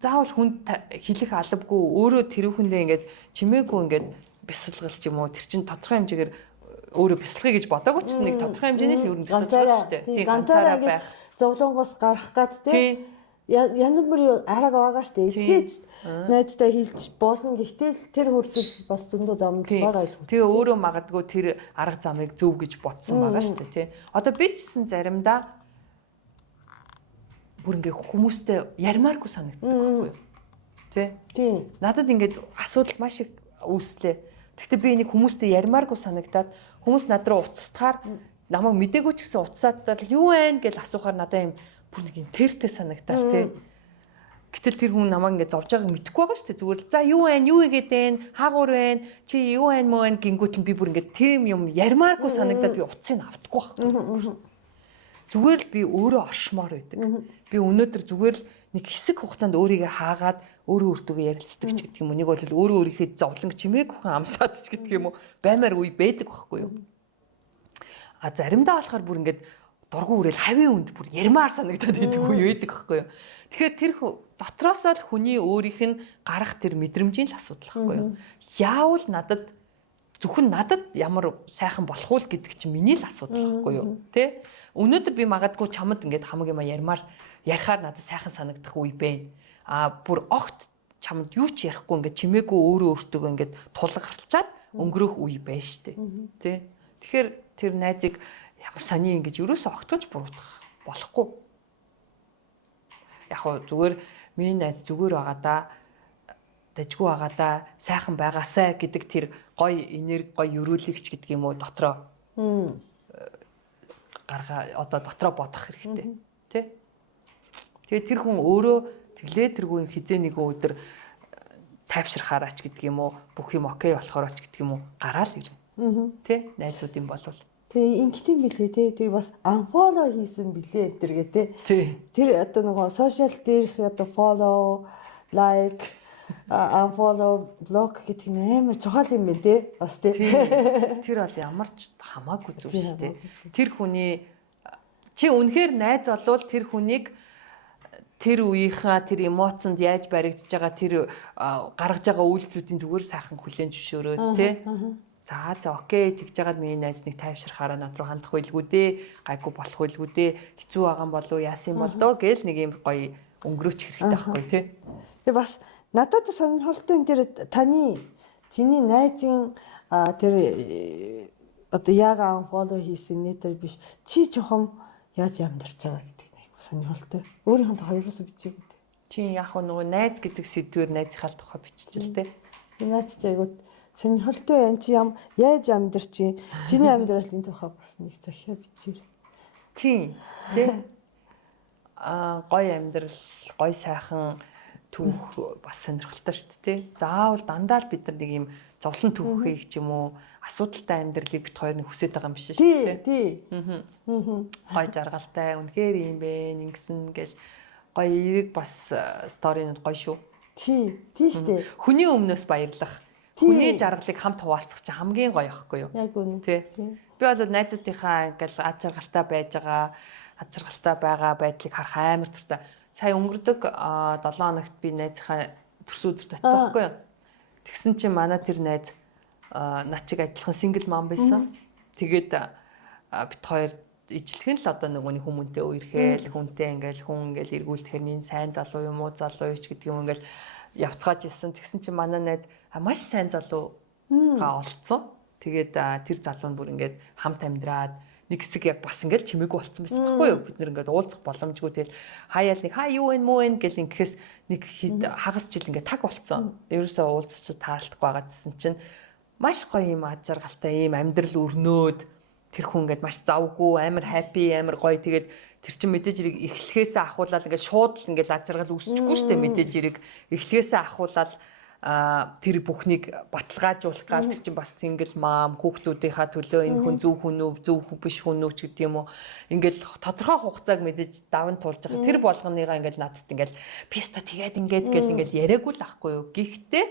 заавал хүнд хэлэх албагүй өөрөө тэр хүндээ ингээд чимээгүй ингээд бясалгал ч юм уу тэр чин тодорхой хэмжээгээр өөрөө бясалгая гэж бодоогүй ч нэг тодорхой хэмжээний л ер нь бясалгал шүү дээ. Тийм ганцаараа байх. Зовлонгоос гарах гад тий янз бүрийн арга байгаа шүү дээ. Эцээц найзтай хэлж болно гэхдээ тэр хүртэл бас зөндөө замнал байгаа илүү. Тэгээ өөрөө магадгүй тэр арга замыг зөв гэж бодсон байгаа шүү дээ тий. Одоо би ч гэсэн заримдаа бүр ингээ хүмүүстэй ярмааргүй санагддаг байхгүй юу? Тий. Надад ингээд асуудал маш их үүслээ. Гэхдээ би энийг хүмүүстэй ярмааргүй санагдаад хүмүүс над руу уцтахаар намайг мдээгүй ч гэсэн уцаад л юу вэ гэж асуухаар надад юм бүр нэг юм тэртэй санагдаад тий. Гэтэл тэр хүн намайг ингээ зовж байгааг мэдэхгүй байгаа шүү дээ. Зүгээр л за юу вэ? Юу игээд байна? Хаагур байна? Чи юу байна мөн гингүүт нь би бүр ингээ тийм юм ярмааргүй санагдаад би уцыг автахгүй байхгүй. Зүгээр л би өөрөө оршмоор байдаг. Би өнөөдөр зүгээр л нэг хэсэг хугацаанд өөрийгөө хаагаад өөрөө өөртөө ярилцдаг ч гэдэг юм уу. Нэг бол өөрөө өөрийнхөө зовлон чимээг хөн амсаад ч гэдэг юм уу. Баймаар үе байдаг байхгүй юу? А заримдаа болохоор бүр ингээд дургу үрэл хавийн үнд бүр ярмаар санагдаад байдаг үе байдаг байхгүй юу? Тэгэхээр тэр дотроос л хүний өөрийнх нь гарах тэр мэдрэмжийн л асуудал байхгүй юу? Яавал надад зөвхөн надад ямар сайхан болох уу гэдэг чинь миний л асуудал байхгүй юу? Тэ? Өнөөдөр би магадгүй чамд ингээд хамаг юм ярмаар ярихаар надад сайхан санагдах үе байна. А бүр огт чамд юу ч ярихгүй ингээд чимээгүй өөрөө өөртөө ингээд тулгарчаад өнгөрөх үе байна штэ. Тэ? Тэгэхээр тэр найзыг ямар сони ингэж ерөөсөө огтгож буруутгах болохгүй. Яг хоо зүгээр миний найз зүгээр байгаа да дажгүй байгаа да сайхан байгаасай гэдэг тэр гоё энерги гоё өрөөлөгч гэдэг юм уу дотроо гаргаа одоо дотроо бодох хэрэгтэй тий. Тэгээд тэр хүн өөрөө тэглээ тэргүй хизээ нэг өдөр тайвширхаараач гэдэг юм уу бүх юм окей болохоорооч гэдэг юм уу гараал ирнэ тий найзуудын болвол тэгээ ингэдэм билээ тий. Тэгээ бас unfollow хийсэн билээ тэргээ тий. Тэр одоо нөгөө сошиал дээрх одоо follow like unfollow block гэдэг нь амар чухал юм байна тий. Бас тий. Тэр бол ямар ч хамаагүй зүйл шүү дээ. Тэр хүний чи үнэхээр найз олвол тэр хүнийг тэр үеийнхаа тэр эмоцонд яаж баригдаж байгаа тэр гаргаж байгаа үйлдэлүүдийн зүгээр сайхан хүлээн зөвшөөрөөд тий. За окей тэгж жагаад миний найз нэг тайвширхаараа над руу хандах байлгүй дээ. Гайгүй болох байлгүй дээ. Хэцүү байгаа юм болов яасан юм бол доо гээл нэг юм гоё өнгөрөөч хэрэгтэй байхгүй тий. Тэгээ бас Надад сонирхолтой энэ тэр чиний найзын тэр одоо яг фоллоу хийсэн нэтер биш. Чи жоохон яаж амьдарч байгаа гэдэг нэг сонирхолтой. Өөрийнхөө хоёроос бичээгүй. Чи яг нөгөө найз гэдэг сэдвээр найзынхаа тухай биччихэл тээ. Наач чи айгуу сонирхолтой энэ чи яаж амьдарч чиний амьдралын тухай бас нэг захиа бичээр. Тийм. Тэ. Гой амьдрал, гой сайхан түүх бас сонирхолтой шүү дээ. Заавал дандаа л бид нар нэг юм зовлон түүхийг ч юм уу асуудалтай амьдралыг бит хоёр нэг хүсэж байгаа юм биш шүү дээ. Тий. Гой жаргалтай, үнэхээр юм бэ, ингэсэн гэл гой эрэг бас сторинууд гой шүү. Тий шүү дээ. Хүний өмнөөс баярлах. Хүний жаргалыг хамт хуваалцах чинь хамгийн гоё ахгүй юу? Яг үнэ. Тий. Би бол найзуудынхаа ингээл аз жаргалтай байж байгаа, аз жаргалтай байгаа байдлыг харах амар туртай. Сая өнгөрдөг 7 хоногт би найзынхаа төрс өдөрт очсон байхгүй юу? Тэгсэн чинь манай тэр найз над чиг адилхан сингл мам байсан. Тэгээд бит хоёр ижлэх нь л одоо нөгөө нэг хүмүүнтэй үерхээл, хүнтэй ингээл хүн ингээл эргүүлдэхэр энэ сайн залуу юм уу, залуу юу ч гэдэг юм ингээл явцгааж ирсэн. Тэгсэн чинь манай найз маш сайн залууга олцсон. Тэгээд тэр залуу нь бүр ингээд хамт амьдраад нэг хэсэг яг бас ингээл чимээгүй болцсон байсан байхгүй юу? Бид нэр ингээд уулзах боломжгүй тэгэл хаяал нэг хаа юу вэ мөө вэ гэл ингэхээс нэг хагас жил ингээд таг болцсон. Ерөөсөө уулзчих таарлахгүй байгаа гэсэн чинь маш гоё юм аз жаргалтай юм амьдрал өрнөөд тэр хүн ингээд маш завгүй амар хаппи амар гоё тэгээд тэр чин мэдээж хэрэг эхлэхээсээ ахуулаад ингээд шууд л ингээд аз жаргал үүсчихгүй шүү дээ мэдээж хэрэг эхлэхээсээ ахуулаад тэр бүхнийг баталгаажуулах гал тэр чин бас сингл мам хүүхдүүдийнхаа төлөө энэ хүн зөв хүн үү зөв биш хүн үү ч гэдэг юм уу ингээд тодорхой хугацааг мэдээж даван туулж байгаа тэр болгоныгаа ингээд надад ингээд писта тэгээд ингээд гэл ингээд яриаггүй л ахгүй юу гэхдээ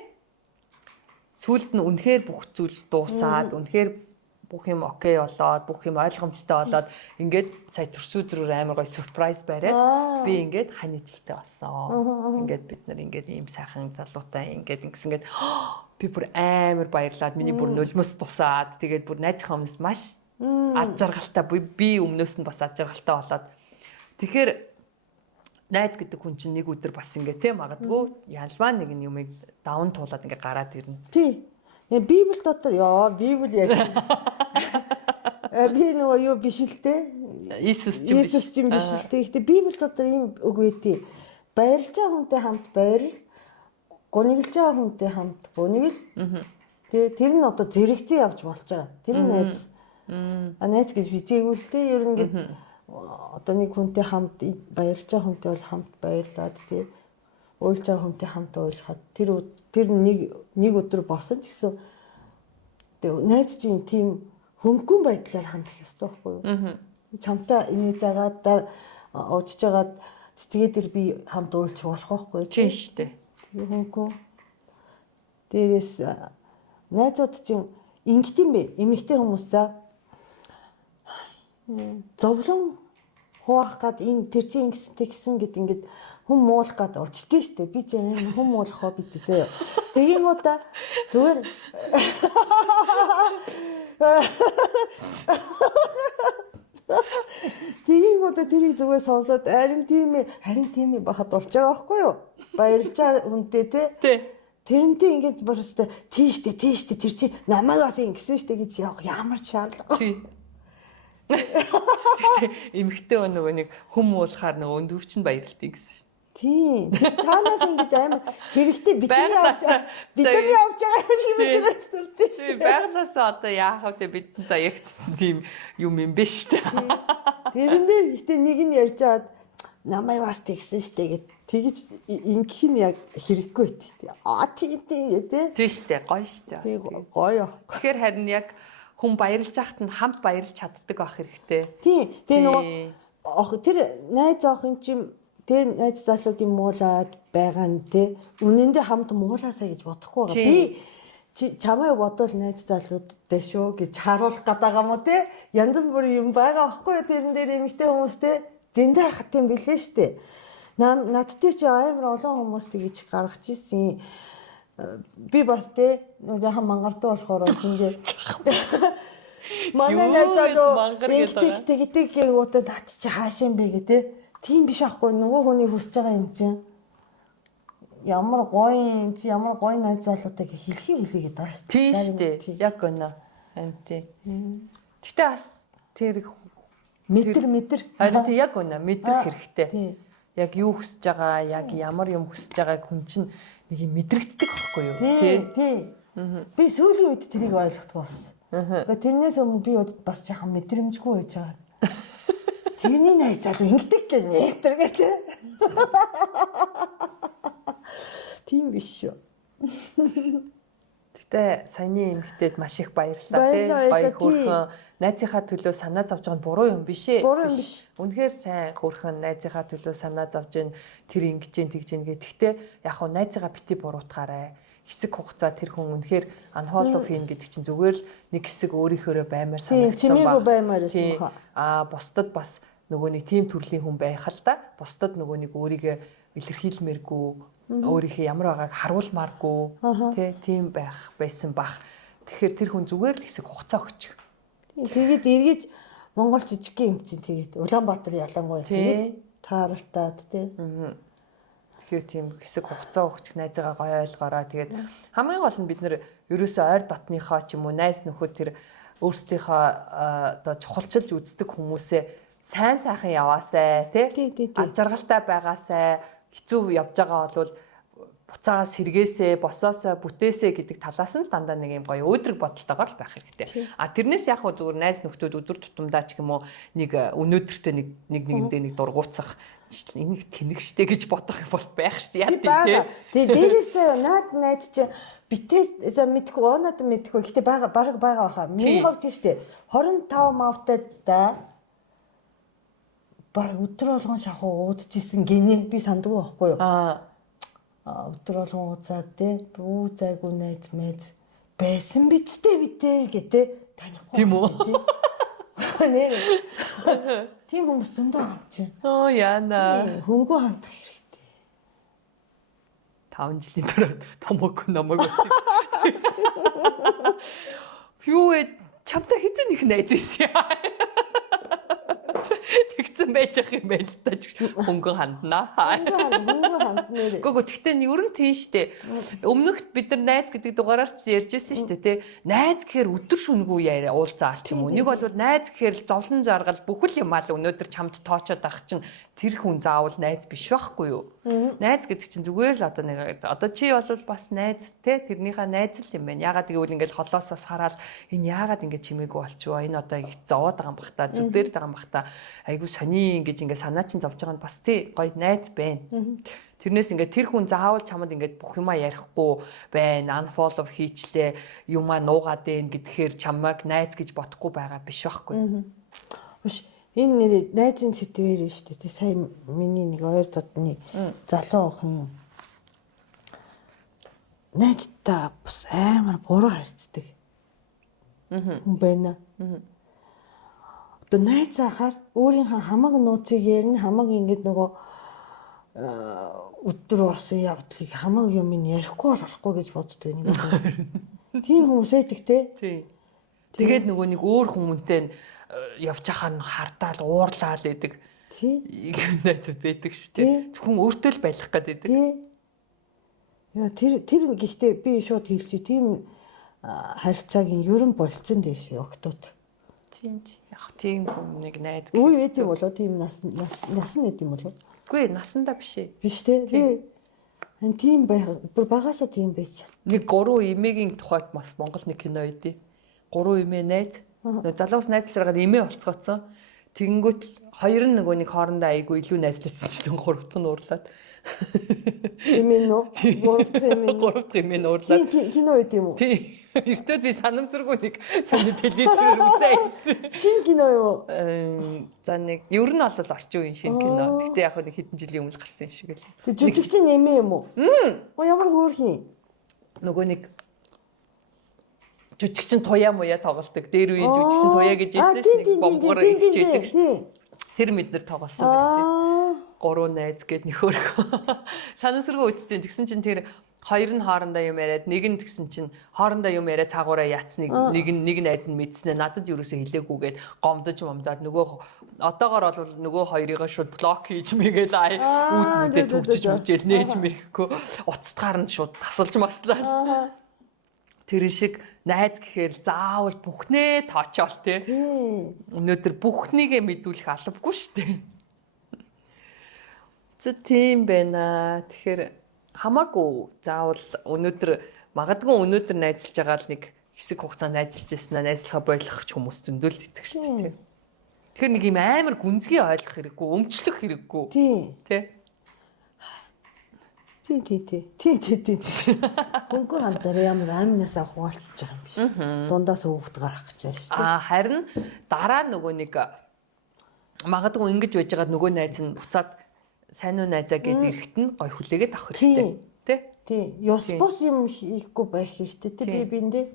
сүүлд нь үнэхээр бүх зүйл дуусаад үнэхээр бүх юм окей болоод бүх юм ойлгомжтой болоод ингээд сая төрсөдрөөр амар гоё сюрприз бариад би ингээд ханижилтэй болсон. Ингээд бид нар ингээд ийм сайхан залуутай ингээд ингэсэнгээд би бүр амар баярлаад миний бүр нулимс тусаад тэгээд бүр найзынхаа өмнөөс маш аз жаргалтай би өмнөөс нь бас аз жаргалтай болоод тэгэхээр найз гэдэг хүн чинь нэг өдөр бас ингээд те магадгүй ялваа нэг юмыг даван туулаад ингээд гараад ирнэ. Тий. Библи дотор Библи ярьж. Би нөгөө юу биш л те. Иесус чинь биш л те. Гэхдээ Библи дотор ийм үг үйти. Баярлж байгаа хүнтэй хамт баярл. Гуниглж байгаа хүнтэй хамт гунигл. Тэгээ тэр нь одоо зэрэгцээ явж болж байгаа. Тэр нь найз. Найз гэж бичээгүй л те. Ер нь ингээд одоо нэг хүнтэй хамт баярлж байгаа хүнтэй бол хамт баярлаад те. Уйлж байгаа хүнтэй хамт уйлахад тэр нэг өдөр босон ч гэсэн найз чинь тийм хөнгөн байдлаар хандах ёстой байхгүй юу? Чамтай инээж агаад уужж агаад цэцгээ дээр би хамт уйлчих болох байхгүй юу? Тийм шүү дээ. Хөнгөн. Дээрээс найзууд чинь ингэт юм бэ? Эмэгтэй хүмүүс за зовлон хуваах гад энэ тэр чинь ингэсэн тэгсэн гэд ингээд хүн муулах гад очдгийг штэ би ч юм хүн муулахоо бит зөө. Тэгин удаа зүгээр тэгин удаа тэрийг зүгээр сонсоод харин тийм ээ бахад болж байгаа байхгүй юу? Баярлж байгаа хүнтэй те. Тэрнтэй ингээд бостой тийштэй тэр чи намайг бас ингэсэн штэ гэж ямар шаардлага. Эмэгтэй нөгөө нэг хүм уулахаар нөгөө өндөвчөнд баярлтыг гэсэн. Тийм. Цаанаас ингэж амар хэрэгтэй витамин авч байгаа шиг мэдэрч төрдөө шүү. Байглаас одоо яахав те бидэн заягдсан тийм юм биш үү? Тэрнээ ихтэй нэг нь ярьж аваад намайг бас тэгсэн штэ гэд тэгж ингэх нь яг хэрэггүй тий. Тийм тий. Тийм штэ гоё штэ. Гоё. Тэгэхээр харин яг хүн баярлж байхад нь хамт баярлж чаддаг байх хэрэгтэй. Тийм. Тэгээ нөгөө тэр найз охин чим тэр найз залуугийн муулаад байгаа нь те үнэндээ хамт муулаасаа гэж бодохгүй байгаа. Би чамайг бодвол найз залуудтай шүү гэж харуулах гэдэг юм уу те янз бүрийн юм байгаа байхгүй юу тэрэн дээр эмэгтэй хүмүүс те зэндээ харахт юм билээ штэ. Над дээр чи амар олон хүмүүс тэгж гаргаж ирсэн. Би бас те нөгөө жоохон мангартаа болохоор ингэ манай найз залуу тэгдэг гингуудад над чи хаашаа юм бэ гэ те тийм биш аахгүй нөгөө хүний хүсэж байгаа юм чинь ямар гоё найз залуутай хэлхийг хүлээгээд байгаа шүү. Тийм шүү дээ. Яг гэнэ. Амт. Гэтэ бас тэр мэдэр. харин тийм яг гэнэ. Мэдрэх хэрэгтэй. Тийм. Яг юу хүсэж байгаа, яг ямар юм хүсэж байгааг хүн чинь нэг юм мэдрэгддэг байхгүй юу? Тийм. Би сүүлийн үед тэрийг ойлгохгүй болсон. Тэгээ тэрнээс өмнө би бас жоохон мэдрэмжгүй байж байгаа. Тэрний найз залуу ингэдэг гэнэ гэдэг. Тийм биш шүү. Гэтэ саяны эмэгтэйд маш их баярлалаа тий. Гоё хөрхөн найзынхаа төлөө санаа зовж байгаа нь буруу юм биш ээ. Буруу юм биш. Үнэхээр сайн хөрхөн найзынхаа төлөө санаа зовж гин тэр ингэж гин тэгж гин гэх. Гэтэ яг хуу найзыгаа бити буруутгаарай. Хэсэг хугацаа тэр хүн үнэхээр unfollow хийн гэдэг чинь зүгээр л нэг хэсэг өөрийнхөөрөө баймаар санагдсан ба. Чимээгүй баймаар байсан баха. Бусдад бас нөгөө нэг тийм төрлийн хүн байх л да. Бусдад нөгөө нэг өөрийгөө илэрхийлмээргүй, өөрийнхөө ямар байгааг харуулмааргүй тийм байх байсан бах. Тэгэхээр тэр хүн зүгээр л хэсэг хугацаа өгч. Тэгээд эргэж Монгол жижигхэн юм чинь тэгээд Улаанбаатар ялангуяа тэгээд тааралтаад тий. Тэгэхээр тийм хэсэг хугацаа өгч найзаагаа гоё ойлгоорой. Тэгээд хамгийн гол нь бид нэр ерөөсөө ойр дотныхоо ч юм уу найз нөхөд тэр өөрсдийнхөө одоо чухалчилж үздэг хүмүүсээ сайн сайхан яваасай тий. Анзаргалтай байгаасай. Хэцүү явж байгаа бол буцаагаас сэргээсээ, босоосоо, бүтээсээ гэдэг талаас нь дандаа нэг юм гоё өөдрөг бодолтойгоор л байх хэрэгтэй. Тэрнээс яг хөө зүгээр найз нөхдүүд өдөр тутамдаа ч юм уу нэг өнөөдөртөө нэг дургуутсах энийг тэнэг штэ гэж бодох юм бол байх штэ. Яа тийм. Тэгээ дээрээсээ найз чи битээ за мэдгүй оонод мэдгүй гэтээ байгаа баха. Миний хувьд тийм штэ 25 мавтай да баг өдөр болгон шахуу уудчихсэн гинэ би сандгүй байхгүй юу? Өдөр болгон ууцаад те бүү зайгүй найз мэд байсан биттэй битээ гэдэг танихгүй. Тийм үү? Нэр. Тийм хүмүүс зөндөө хамч. Яана. Хөнгөө хандах хэрэгтэй. 5 жилийн дараа томог намайг болсон. Юу чамтай хэзээ нэг найз ийсэн яа. Тэгсэн байж ах юм байл та хөнгөн ханднаа. Хөнгөн ханднаа. Гүг тэгтээ ер нь тийм штэ. Өмнөхд бид нар найз гэдэг дугаараар ч ярьжсэн штэ тий. Найз гэхээр өдөр шүнгүй яриа уулзаал ч юм уу. Нэг бол найз гэхээр зовлон жаргал бүхэл юм аа л өнөөдөр чамд тоочоод ах чинь тэр хүн заавал найз биш байхгүй юу? Найз гэдэг чинь зүгээр л одоо чи бол бас найз тий тэрнийхээ найз л юм байна. Ягаад гэвэл ингээл холоос бас хараад энэ яагаад ингэ чимээгүй болчихвоо. Энэ одоо их зовоод байгаа юм бах та зүдээр байгаа юм бах та. Айгу сони ингэж ингээ санаа чинь зовж байгаа нь бас тий гоё найз байна. Тэрнээс ингээ тэр хүн заавал чамд ингээ бүх юма ярихгүй байна. Unfollow хийчлээ юмаа нуугаад байна гэдгээр чамайг найз гэж бодохгүй байгаа биш байхгүй. Биш энэ нэр найзын сэтвэр биш үү тий сайн миний нэг ойр зодны залуу охин найзтай бас амар буруу харьцдаг. Хүн байна. Одоо найз ахаар өөрийнхөө хамаг нууцыг ярина хамаг ингэж нөгөө өдөр болсон явдлыг хамаг юм ярихгүй болохгүй гэж боддог нэг. Тийм хүмүүс байдаг те. Тэгээд нөгөө нэг өөр хүмүүнтэй явж ахаар нь хардаал уурлаал байдаг. Тийм. Найзууд байдаг шүү дээ. Зөвхөн өөртөө л байлах гэдэг. Яа тэр гэхдээ би шууд хэлчихье тийм харилцааг нь ерөн болцсон дээ шүү октод. Тийм. Яг тийм нэг найз. Үгүй ээ тийм болоо тийм нас нь нэт юм болоо. Үгүй насандаа биш ээ. Биш те. Би тийм багасаа тийм байж. Нэг 3 эмээгийн тухайд бас Монгол нэг кино өгдөө. 3 эмээ найз. Залуус найзлараад эмээ болцгооцсон. Тэгэнгүүт хоёр нь нөгөө нэг хоорондоо айгүй илүү найзлагдсан чинь 3 дахь нь уурлаад. Эмээ нөө 3 дахь эмээ уурлаад. Кино өгд юм уу? Тийм. Эртөө би санамсаргүй нэг сони телевизээр үзсэн. Шинэ кино юу? За нэг ер нь бол орчин үеийн шинэ кино. Гэтэ яг нэг хэдэн жилийн өмнө гарсан юм шиг л. Жижигчин эмээ юм уу? Ямар хөөрхий. Нөгөө нэг жүжигчин туяа муя тоглолдог. Дээр үеийн жүжигчин туяа гэж хэлсэн шүү дээ. Бомбоор хичээдэг шүү. Тэр бид нар тоглосон байсан. 3 найз гээд нөхөрхөө. Санамсаргүй үзсэн. Тэгсэн чинь тэр Хоёр нь хоорондоо юм яриад нэг нь тэгсэн чинь хоорондоо юм яриа цаагаараа яатсныг нэг найз нь мэдснэ надад юусоо хэлээгүйгээд гомдож момдоод нөгөө одоогоор бол нөгөө хоёрыг шууд блок хийж мэгээл үүднүүдээ төгжиж мүжээл нээж мэхгүй уцтгаар нь шууд тасалж маслаа. Тэр шиг найз гэхээр заавал бүхнээ тоочоол те. Өнөөдөр бүхнийгээ мэдүүлэх албагүй штэ. Зөв тийм байна. Тэгэхээр хамаагүй заавал магадгүй өнөөдөр найзалж байгаа л нэг хэсэг хугацаанд ажиллаж яснаа найзлахаа болох ч хүмүүс зөндөл итгэх шүү дээ. Тэгэхээр нэг юм амар гүнзгий ойлгох хэрэггүй, өмчлөх хэрэггүй. Тий. Хөнгөө хандаар ямар амнаас хугаалцж байгаа юм биш. Дундаас өөхд гарах гэж байна шүү дээ. Харин дараа нөгөө нэг магадгүй ингэж байж байгаа нөгөө найз нь буцаад сайн уу найзаа гэд ирэхэд нь гой хүлээгээд авах хэрэгтэй. Тий. Ёс бус юм хийхгүй байх хэрэгтэй тий би биндээ.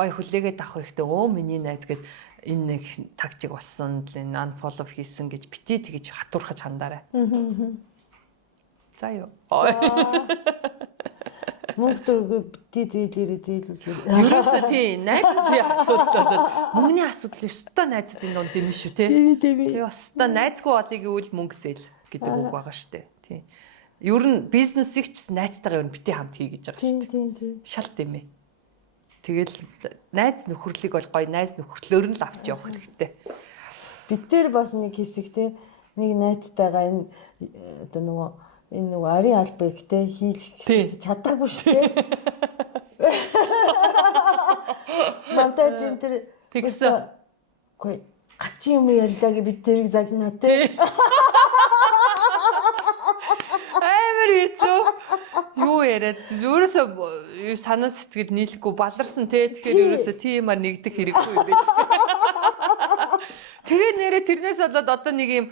Гой хүлээгээд авах хэрэгтэй. Миний найз гэд энэ нэг тактик болсон л энэ unfollow хийсэн гэж бити тэгж хатуурхаж хандаарай. За юу. Мөнгө бити зээлээрээ. Ерөөсөө тий найзуудын асуудал болоод мөнгөний асуудал өстой найзуудын донд юм шүү те. Тэгээ өстой найзгүй болыг гэвэл мөнгө зээл гэдэг үг байгаа шүү дээ. Тий. Ер нь бизнесийг ч найзтайгаа ер нь бити хамт хий гэж байгаа шүү дээ. Тий. Шалт юм ээ. Тэгэл найз нөхөрлийг бол гоё найз нөхөрлөөр нь л авч явах хэрэгтэй. Бид дээр бас нэг хэсэг те нэг найзтайгаа энэ одоо нөгөө ари албыг те хийх гэсэн чадаагүй шүү дээ. Монтаж энэ тэр тэгсэн. Гүй гачин юм ярьлаа гэж бид тэрийг загнаа те. Юу яриад ерөөсөө санаа сэтгэл нийлэхгүй баларсан те тэгэхээр ерөөсөө тиймар нэгдэх хэрэггүй юм байна. Тэгээ нэрээ тэрнээс болоод одоо нэг юм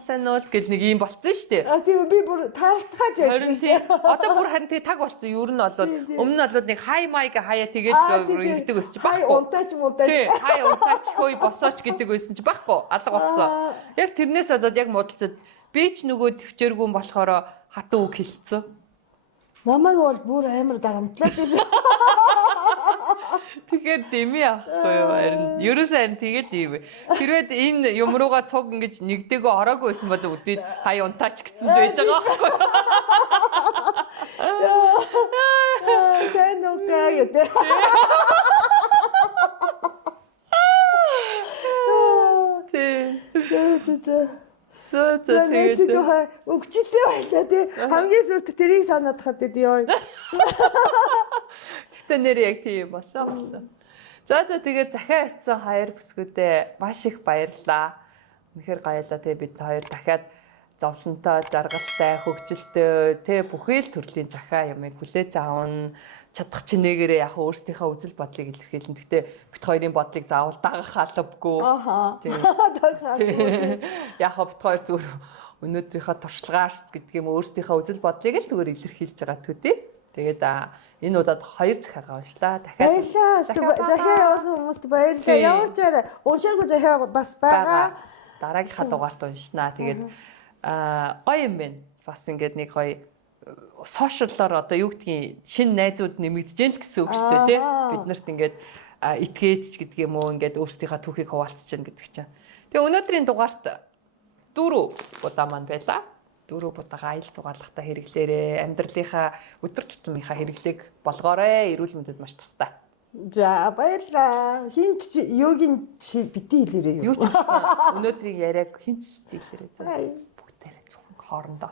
сайн уул гэл нэг юм болцсон шүү дээ. Тийм би бүр таалтгаж байсан шүү. Одоо бүр харин тэгээ таг болцсон. Ер нь болоод өмнө нь болоод нэг хай майг хаяа тэгээд ингэдэг өсч байхгүй. Унтаач. Хай унтаач хөөе босооч гэдэг байсан чи байхгүй. Алга болсон. Яг тэрнээс болоод яг муудалцаад би ч нөгөө төвчээргүй болохоор хатан үг хэлцсэн. Намайг бол бүр амар дарамтлаад байсан. Тэгэхээр дэмий авахгүй юу харин. Ерөөсөө харин тэгэл ийм. Хэрвээ энэ юм руугаа цуг ингэж нэгдээгөө ороогүй байсан бол үдээд хай унтаач гэсэн байж байгаа байхгүй юу? Сайн нүгтэй гэдэг. Тий. Тэгээд өгчлээ байлаа тий. Хамгийн сүлд тэрийг санаад хаад дээ ёо. Гэтэ нэр яг тийм болсон. За тэгээд захиа очисон хоёр бүсгүүдээ маш их баярлаа. Үнэхээр баярлаа тий бид хоёр дахиад зовлонтой, жаргалтай, хөгжилтэй тий бүхий л төрлийн захиа ямыг хүлээж аавн чадах чинээгээрээ яг өөрсдийнхөө үзэл бодлыг илэрхийлэн. Гэхдээ бит хоёрын бодлыг заавал дагах албагүй. Яг бит хоёр зүгээр өнөөдрийнхөө туршлагаарч гэдэг юм өөрсдийнхөө үзэл бодлыг л зүгээр илэрхийлж байгаа төдий. Тэгээд энэ удаад хоёр захиагаа уншлаа. Дахиад баярлаа. Захиа явуулсан хүмүүст баярлалаа. Явуулчаарай. Уншаагүй захиа бас байгаа. Дараагийнхаа дугаарт уншнаа. Тэгээд гоё юм байна. Бас ингээд нэг гоё сошиаллоор одоо юу гэдгийг шинэ найзууд нэмэгдэж гэн л гэсэн үг шүү дээ тий. Бид нарт ингээд итгээч гэдэг юм уу ингээд өөрсдийнхөө түүхийг хуваалцж гэн гэдэг чинь. Тэгээ өнөөдрийн дугаарт 4 удаа маань байлаа. 4 удаага аялал зугаалгахтаа хэрэглээрээ амьдралынхаа өдөр тутмынхаа хэрэглээг болгоорой. Эрүүл мэндэд маш тустай. За баярлаа. Хинт чи юугийн бити хэлээрээ юу ч гэсэн өнөөдрийн яриаг хинт ч хэлээрээ. Бүгдээрээ зөвхөн хоорондоо.